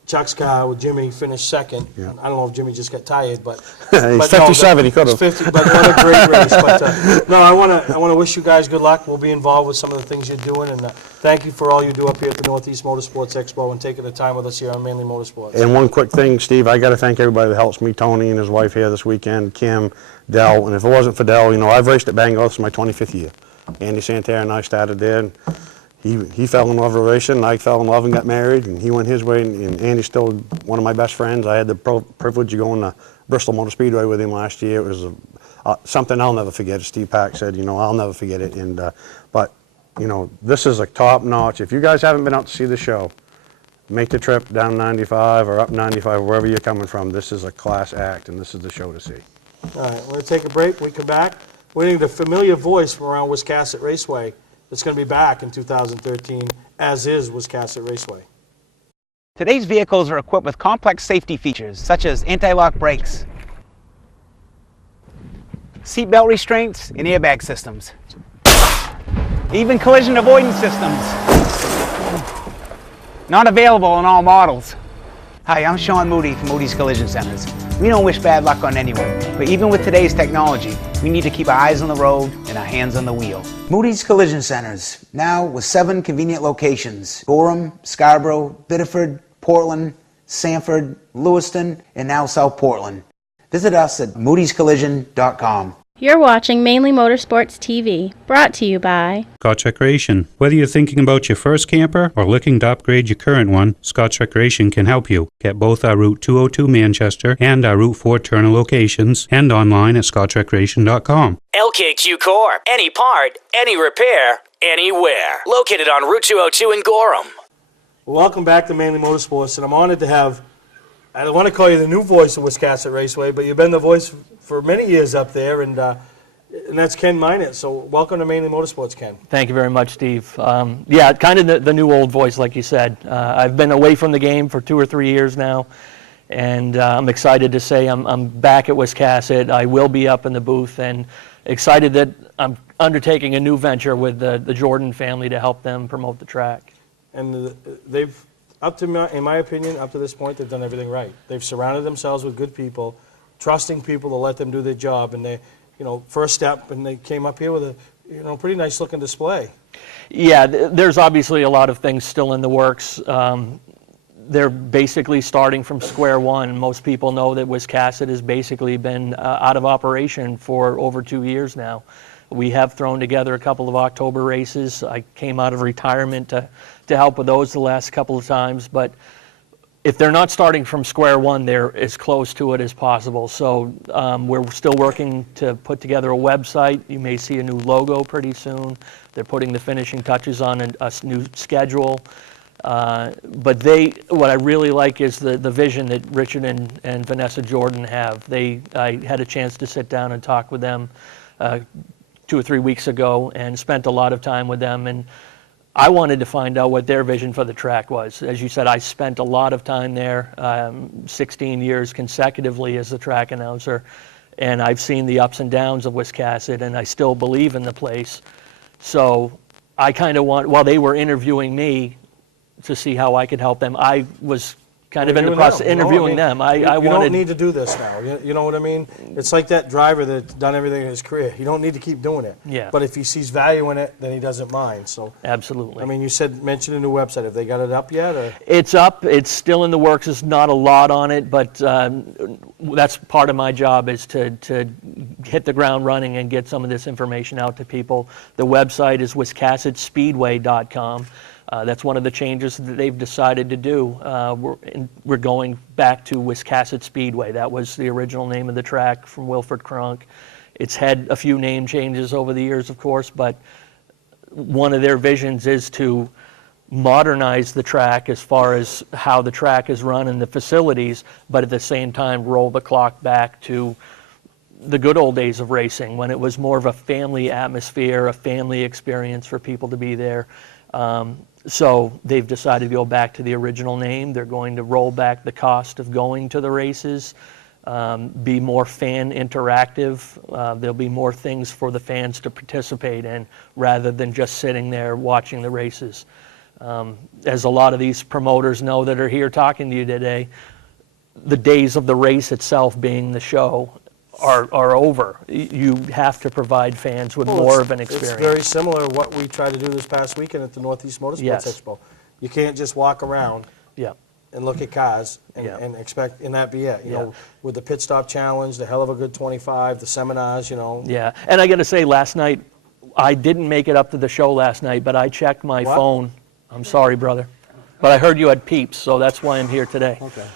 Chuck's car with Jimmy finished second. Yeah. I don't know if Jimmy just got tired, but he's 57. He could have. 50, but what a great race! But no, I want to wish you guys good luck. We'll be involved with some of the things you're doing, and thank you for all you do up here at the Northeast Motorsports Expo and taking the time with us here on Mainly Motorsports. And one quick thing, Steve, I got to thank everybody that helps me, Tony and his wife here this weekend, Kim, Dell, and if it wasn't for Dell, you know, I've raced at Bangor. This is my 25th year. Andy Santerre and I started there. And he fell in love with racing, and I fell in love and got married, and he went his way, and Andy's still one of my best friends. I had the privilege of going to Bristol Motor Speedway with him last year. It was something I'll never forget. As Steve Pack said, you know, I'll never forget it. And but, you know, this is a top-notch. If you guys haven't been out to see the show, make the trip down 95 or up 95, wherever you're coming from. This is a class act, and this is the show to see. All right, we're going to take a break. When we come back, we need a familiar voice from around Wiscasset Raceway. It's going to be back in 2013, as is Wiscasset Raceway. Today's vehicles are equipped with complex safety features such as anti-lock brakes, seatbelt restraints, and airbag systems, even collision avoidance systems. Not available in all models. Hi, I'm Sean Moody from Moody's Collision Centers. We don't wish bad luck on anyone, but even with today's technology, we need to keep our eyes on the road and our hands on the wheel. Moody's Collision Centers, now with 7 convenient locations: Gorham, Scarborough, Biddeford, Portland, Sanford, Lewiston, and now South Portland. Visit us at moodyscollision.com. You're watching Mainly Motorsports TV, brought to you by Scotch Recreation. Whether you're thinking about your first camper or looking to upgrade your current one, Scotch Recreation can help you. Get both our Route 202 Manchester and our Route 4 Turner locations and online at scotchrecreation.com. LKQ Core. Any part, any repair, anywhere. Located on Route 202 in Gorham. Welcome back to Mainly Motorsports, and I'm honored to have, I don't want to call you the new voice of Wiscasset Raceway, but you've been the voice for many years up there, and that's Ken Minott. So welcome to Mainly Motorsports, Ken. Thank you very much, Steve. Yeah, kind of the new old voice, like you said. I've been away from the game for 2 or 3 years now, and I'm excited to say I'm back at Wiscasset. I will be up in the booth, and excited that I'm undertaking a new venture with the Jordan family to help them promote the track. And they've, in my opinion, up to this point, they've done everything right. They've surrounded themselves with good people, trusting people to let them do their job, and they, you know, first step, and they came up here with a, you know, pretty nice looking display. Yeah, there's obviously a lot of things still in the works. They're basically starting from square one. Most people know that Wiscasset has basically been out of operation for over 2 years now. We have thrown together a couple of October races. I came out of retirement to help with those the last couple of times, but if they're not starting from square one, they're as close to it as possible. So we're still working to put together a website. You may see a new logo pretty soon. They're putting the finishing touches on a new schedule. But what I really like is the vision that Richard and Vanessa Jordan have. I had a chance to sit down and talk with them 2 or 3 weeks ago and spent a lot of time with them, and I wanted to find out what their vision for the track was. As you said, I spent a lot of time there, 16 years consecutively as the track announcer, and I've seen the ups and downs of Wiscasset, and I still believe in the place. So I kind of while they were interviewing me to see how I could help them, I was kind of in the process interviewing them. You don't need to do this now. You know what I mean? It's like that driver that's done everything in his career. You don't need to keep doing it. Yeah. But if he sees value in it, then he doesn't mind. So absolutely. I mean, you mentioned a new website. Have they got it up yet? Or? It's up. It's still in the works. There's not a lot on it, but that's part of my job is to hit the ground running and get some of this information out to people. The website is wiscassetspeedway.com. That's one of the changes that they've decided to do. We're going back to Wiscasset Speedway. That was the original name of the track from Wilfred Cronk. It's had a few name changes over the years, of course, but one of their visions is to modernize the track as far as how the track is run and the facilities, but at the same time roll the clock back to the good old days of racing when it was more of a family atmosphere, a family experience for people to be there. So they've decided to go back to the original name. They're going to roll back the cost of going to the races, be more fan interactive. There'll be more things for the fans to participate in rather than just sitting there watching the races. As a lot of these promoters know that are here talking to you today, the days of the race itself being the show are over. You have to provide fans with more of an experience. It's very similar to what we tried to do this past weekend at the Northeast Motorsports Expo. You can't just walk around and look at cars and expect, and that be it. You know, with the pit stop challenge, the Heluva Good 25, the seminars, you know. Yeah, and I got to say, last night, I didn't make it up to the show last night, but I checked my phone. I'm sorry, brother. But I heard you had peeps, so that's why I'm here today. Okay.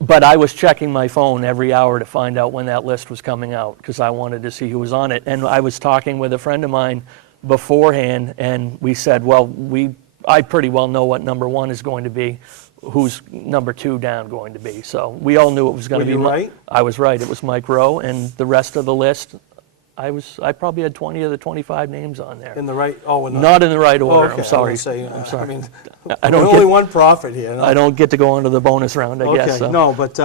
But I was checking my phone every hour to find out when that list was coming out because I wanted to see who was on it. And I was talking with a friend of mine beforehand, and we said, well, I pretty well know what number 1 is going to be, who's number 2 down going to be. So we all knew it was going to be. Were you right? I was right. It was Mike Rowe, and the rest of the list, I probably had 20 of the 25 names on there. In the right? Oh, not in the right order. Okay. I'm sorry. I'm sorry. I mean, I don't only one profit here. No? I don't get to go on to the bonus round, I guess. So. No, but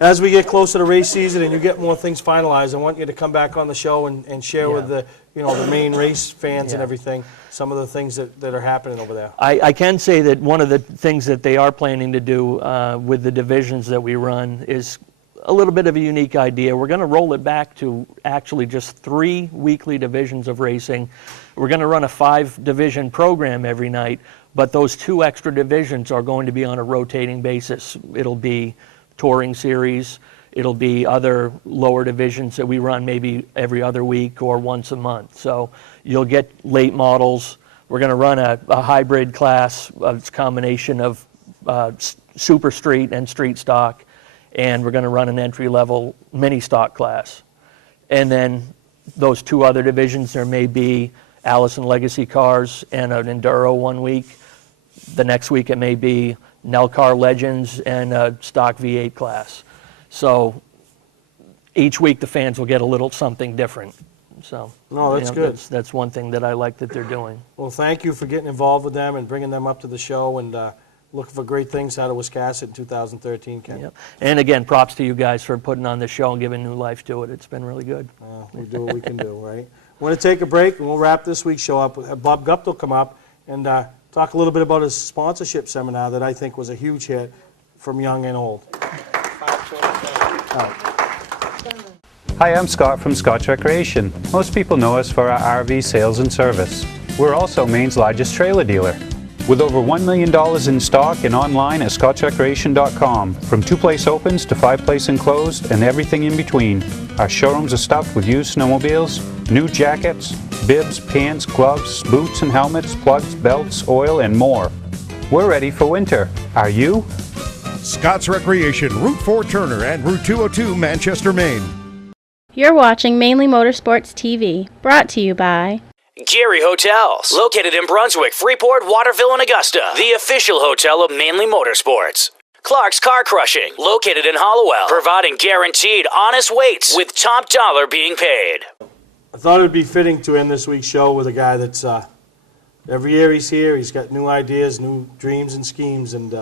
as we get closer to race season and you get more things finalized, I want you to come back on the show and share with the the main race fans and everything some of the things that are happening over there. I can say that one of the things that they are planning to do with the divisions that we run is a little bit of a unique idea. We're going to roll it back to actually just 3 weekly divisions of racing. We're going to run a 5-division program every night, but those 2 extra divisions are going to be on a rotating basis. It'll be touring series, it'll be other lower divisions that we run maybe every other week or once a month. So you'll get late models. We're going to run a hybrid class. It's a combination of super street and street stock. And we're going to run an entry-level mini stock class. And then those 2 other divisions, there may be Allison Legacy cars and an Enduro one week. The next week it may be Nelcar Legends and a stock V8 class. So each week the fans will get a little something different. So no, that's good. That's one thing that I like that they're doing. Well, thank you for getting involved with them and bringing them up to the show and looking for great things out of Wiscasset in 2013, Ken. Yep. And again, props to you guys for putting on this show and giving new life to it. It's been really good. We do what we can do, right? We're going to take a break, and we'll wrap this week's show up. Have Bob Guptill come up and talk a little bit about his sponsorship seminar that I think was a huge hit from young and old. Hi, I'm Scott from Scott's Recreation. Most people know us for our RV sales and service. We're also Maine's largest trailer dealer. With over $1 million in stock and online at scottsrecreation.com. From 2-place opens to 5-place enclosed and everything in between. Our showrooms are stuffed with used snowmobiles, new jackets, bibs, pants, gloves, boots and helmets, plugs, belts, oil, and more. We're ready for winter. Are you? Scott's Recreation, Route 4 Turner and Route 202 Manchester, Maine. You're watching Mainely Motorsports TV, brought to you by Gary Hotels, located in Brunswick, Freeport, Waterville, and Augusta, the official hotel of Mainely Motorsports. Clark's Car Crushing, located in Hollowell, providing guaranteed honest weights with top dollar being paid. I thought it would be fitting to end this week's show with a guy that's every year he's here, he's got new ideas, new dreams and schemes, and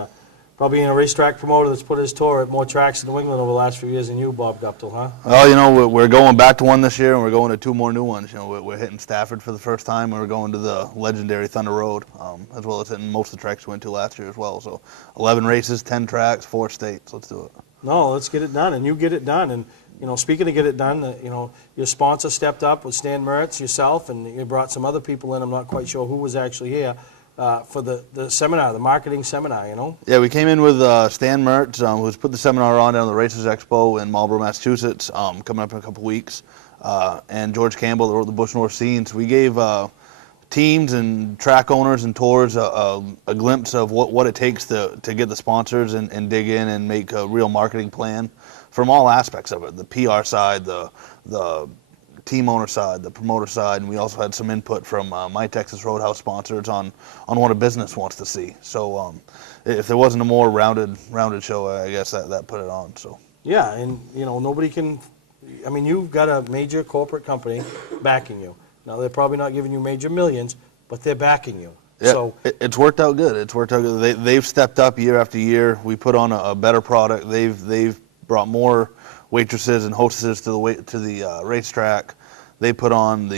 probably in a racetrack promoter that's put his tour at more tracks in New England over the last few years than you, Bob Guptill, huh? Well, you know, we're going back to one this year, and we're going to 2 more new ones. You know, we're hitting Stafford for the first time, and we're going to the legendary Thunder Road, as well as hitting most of the tracks we went to last year as well. So 11 races, 10 tracks, 4 states. Let's do it. No, let's get it done, and you get it done. And you know, speaking of get it done, you know, your sponsor stepped up with Stan Mertz, yourself, and you brought some other people in. I'm not quite sure who was actually here. For the seminar, the marketing seminar, you know? Yeah, we came in with Stan Mertz, who's put the seminar on down at the Racers Expo in Marlborough, Massachusetts, coming up in a couple weeks, and George Campbell, that wrote the Bush North Scenes. We gave teams and track owners and tours a glimpse of what it takes to get the sponsors and dig in and make a real marketing plan from all aspects of it, the PR side, the team owner side, the promoter side, and we also had some input from My Texas Roadhouse sponsors on what a business wants to see. So if there wasn't a more rounded show, I guess that put it on. So yeah, and you know, nobody can. I mean, you've got a major corporate company backing you. Now they're probably not giving you major millions, but they're backing you. Yeah, So it's worked out good. It's worked out good. They've stepped up year after year. We put on a better product. They've brought more waitresses and hostesses to the racetrack. They put on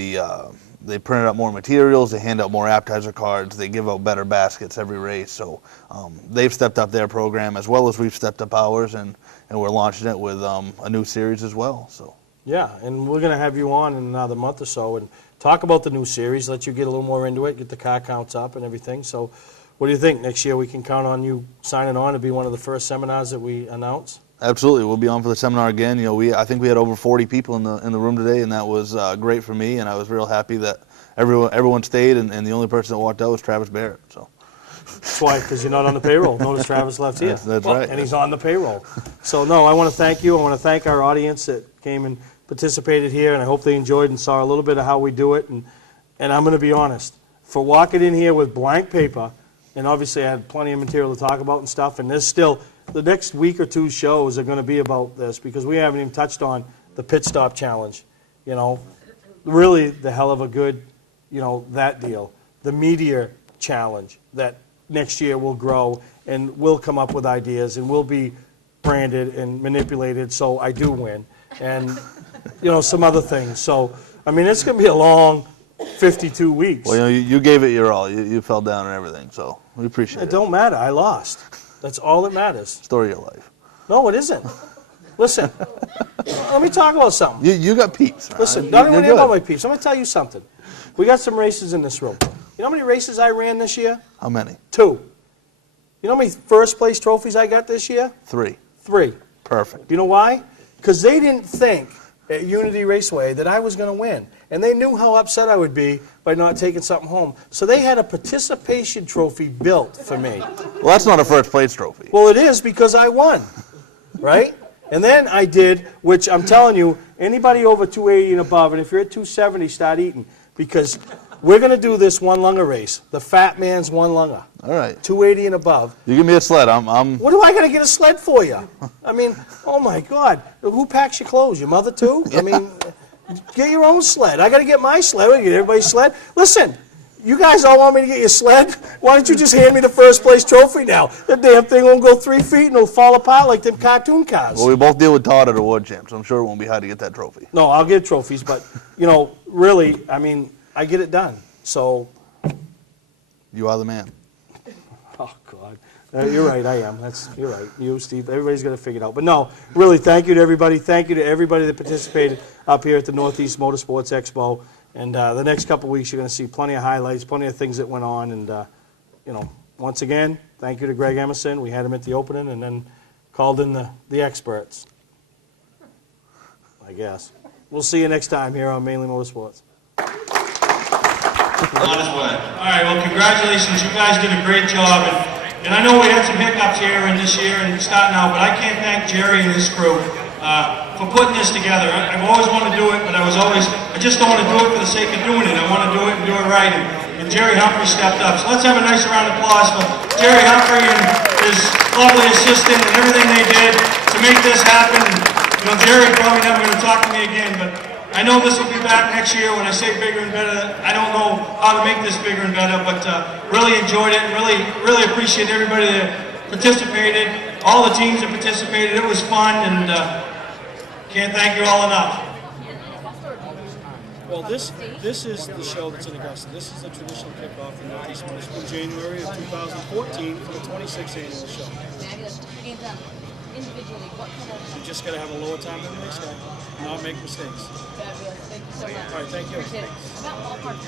they printed out more materials. They hand out more appetizer cards. They give out better baskets every race. So they've stepped up their program as well as we've stepped up ours, and we're launching it with a new series as well. So. yeah, and we're going to have you on in another month or so and talk about the new series, let you get a little more into it, get the car counts up and everything. So what do you think? Next year we can count on you signing on to be one of the first seminars that we announce? Absolutely, we'll be on for the seminar again. You know, I think we had over 40 people in the room today, and that was great for me. And I was real happy that everyone stayed, and the only person that walked out was Travis Barrett. So. That's why, because you're not on the payroll. Notice Travis left here. That's right. And he's on the payroll. So no, I want to thank you. I want to thank our audience that came and participated here, and I hope they enjoyed and saw a little bit of how we do it. And I'm going to be honest, for walking in here with blank paper, and obviously I had plenty of material to talk about and stuff, and there's still, the next week or two shows are going to be about this, because we haven't even touched on the pit stop challenge. You know, really the Heluva Good, you know, that deal. The meteor challenge that next year will grow, and we'll come up with ideas, and we'll be branded and manipulated so I do win. And, you know, some other things. So, I mean, it's going to be a long 52 weeks. Well, you know, you gave it your all. You fell down and everything, so we appreciate it. It don't matter. I lost. That's all that matters. Story of your life. No, it isn't. Listen, let me talk about something. You got peeps. Right? Listen, don't even about my peeps. I'm going to tell you something. We got some races in this room. You know how many races I ran this year? How many? 2. You know how many first place trophies I got this year? 3. 3. Perfect. You know why? Because they didn't think at Unity Raceway that I was going to win. And they knew how upset I would be by not taking something home. So they had a participation trophy built for me. Well, that's not a first place trophy. Well, it is, because I won, right? And then I did, which I'm telling you, anybody over 280 and above, and if you're at 270, start eating, because we're going to do this one lunger race, the fat man's one lunger. All right. 280 and above. You give me a sled. I'm. What do I got to get a sled for you? I mean, oh my God, who packs your clothes? Your mother too? I mean, get your own sled. I got to get my sled. I get everybody's sled. Listen, you guys all want me to get your sled? Why don't you just hand me the first place trophy now? That damn thing won't go 3 feet and it'll fall apart like them cartoon cars. Well, we both deal with Todd at award champ, so I'm sure it won't be hard to get that trophy. No, I'll get trophies, but you know, really, I mean, I get it done. So. You are the man. Oh, God. You're right, I am. You're right. You, Steve, everybody's got to figure it out. But no, really, thank you to everybody. Thank you to everybody that participated up here at the Northeast Motorsports Expo. And the next couple of weeks, you're going to see plenty of highlights, plenty of things that went on. And, you know, once again, thank you to Greg Emerson. We had him at the opening and then called in the experts, I guess. We'll see you next time here on Mainly Motorsports. On his way. All right, well, congratulations. You guys did a great job. And I know we had some hiccups here and this year and starting out, but I can't thank Jerry and his crew for putting this together. I've always wanted to do it, but I just don't want to do it for the sake of doing it. I want to do it and do it right. And Jerry Humphrey stepped up. So let's have a nice round of applause for Jerry Humphrey and his lovely assistant and everything they did to make this happen. And, you know, Jerry's probably never going to talk to me again, but I know this will be back next year. When I say bigger and better, I don't know how to make this bigger and better, but really enjoyed it and really appreciate everybody that participated, all the teams that participated. It was fun, and can't thank you all enough. Well, this is the show that's in Augusta. This is the traditional kickoff in Northeast Motorsports in January of 2014 for the 26th annual show. You just got to have a lower time than this guy, not make mistakes. Thank you so much. All right, thank you. Appreciate it. About ballpark,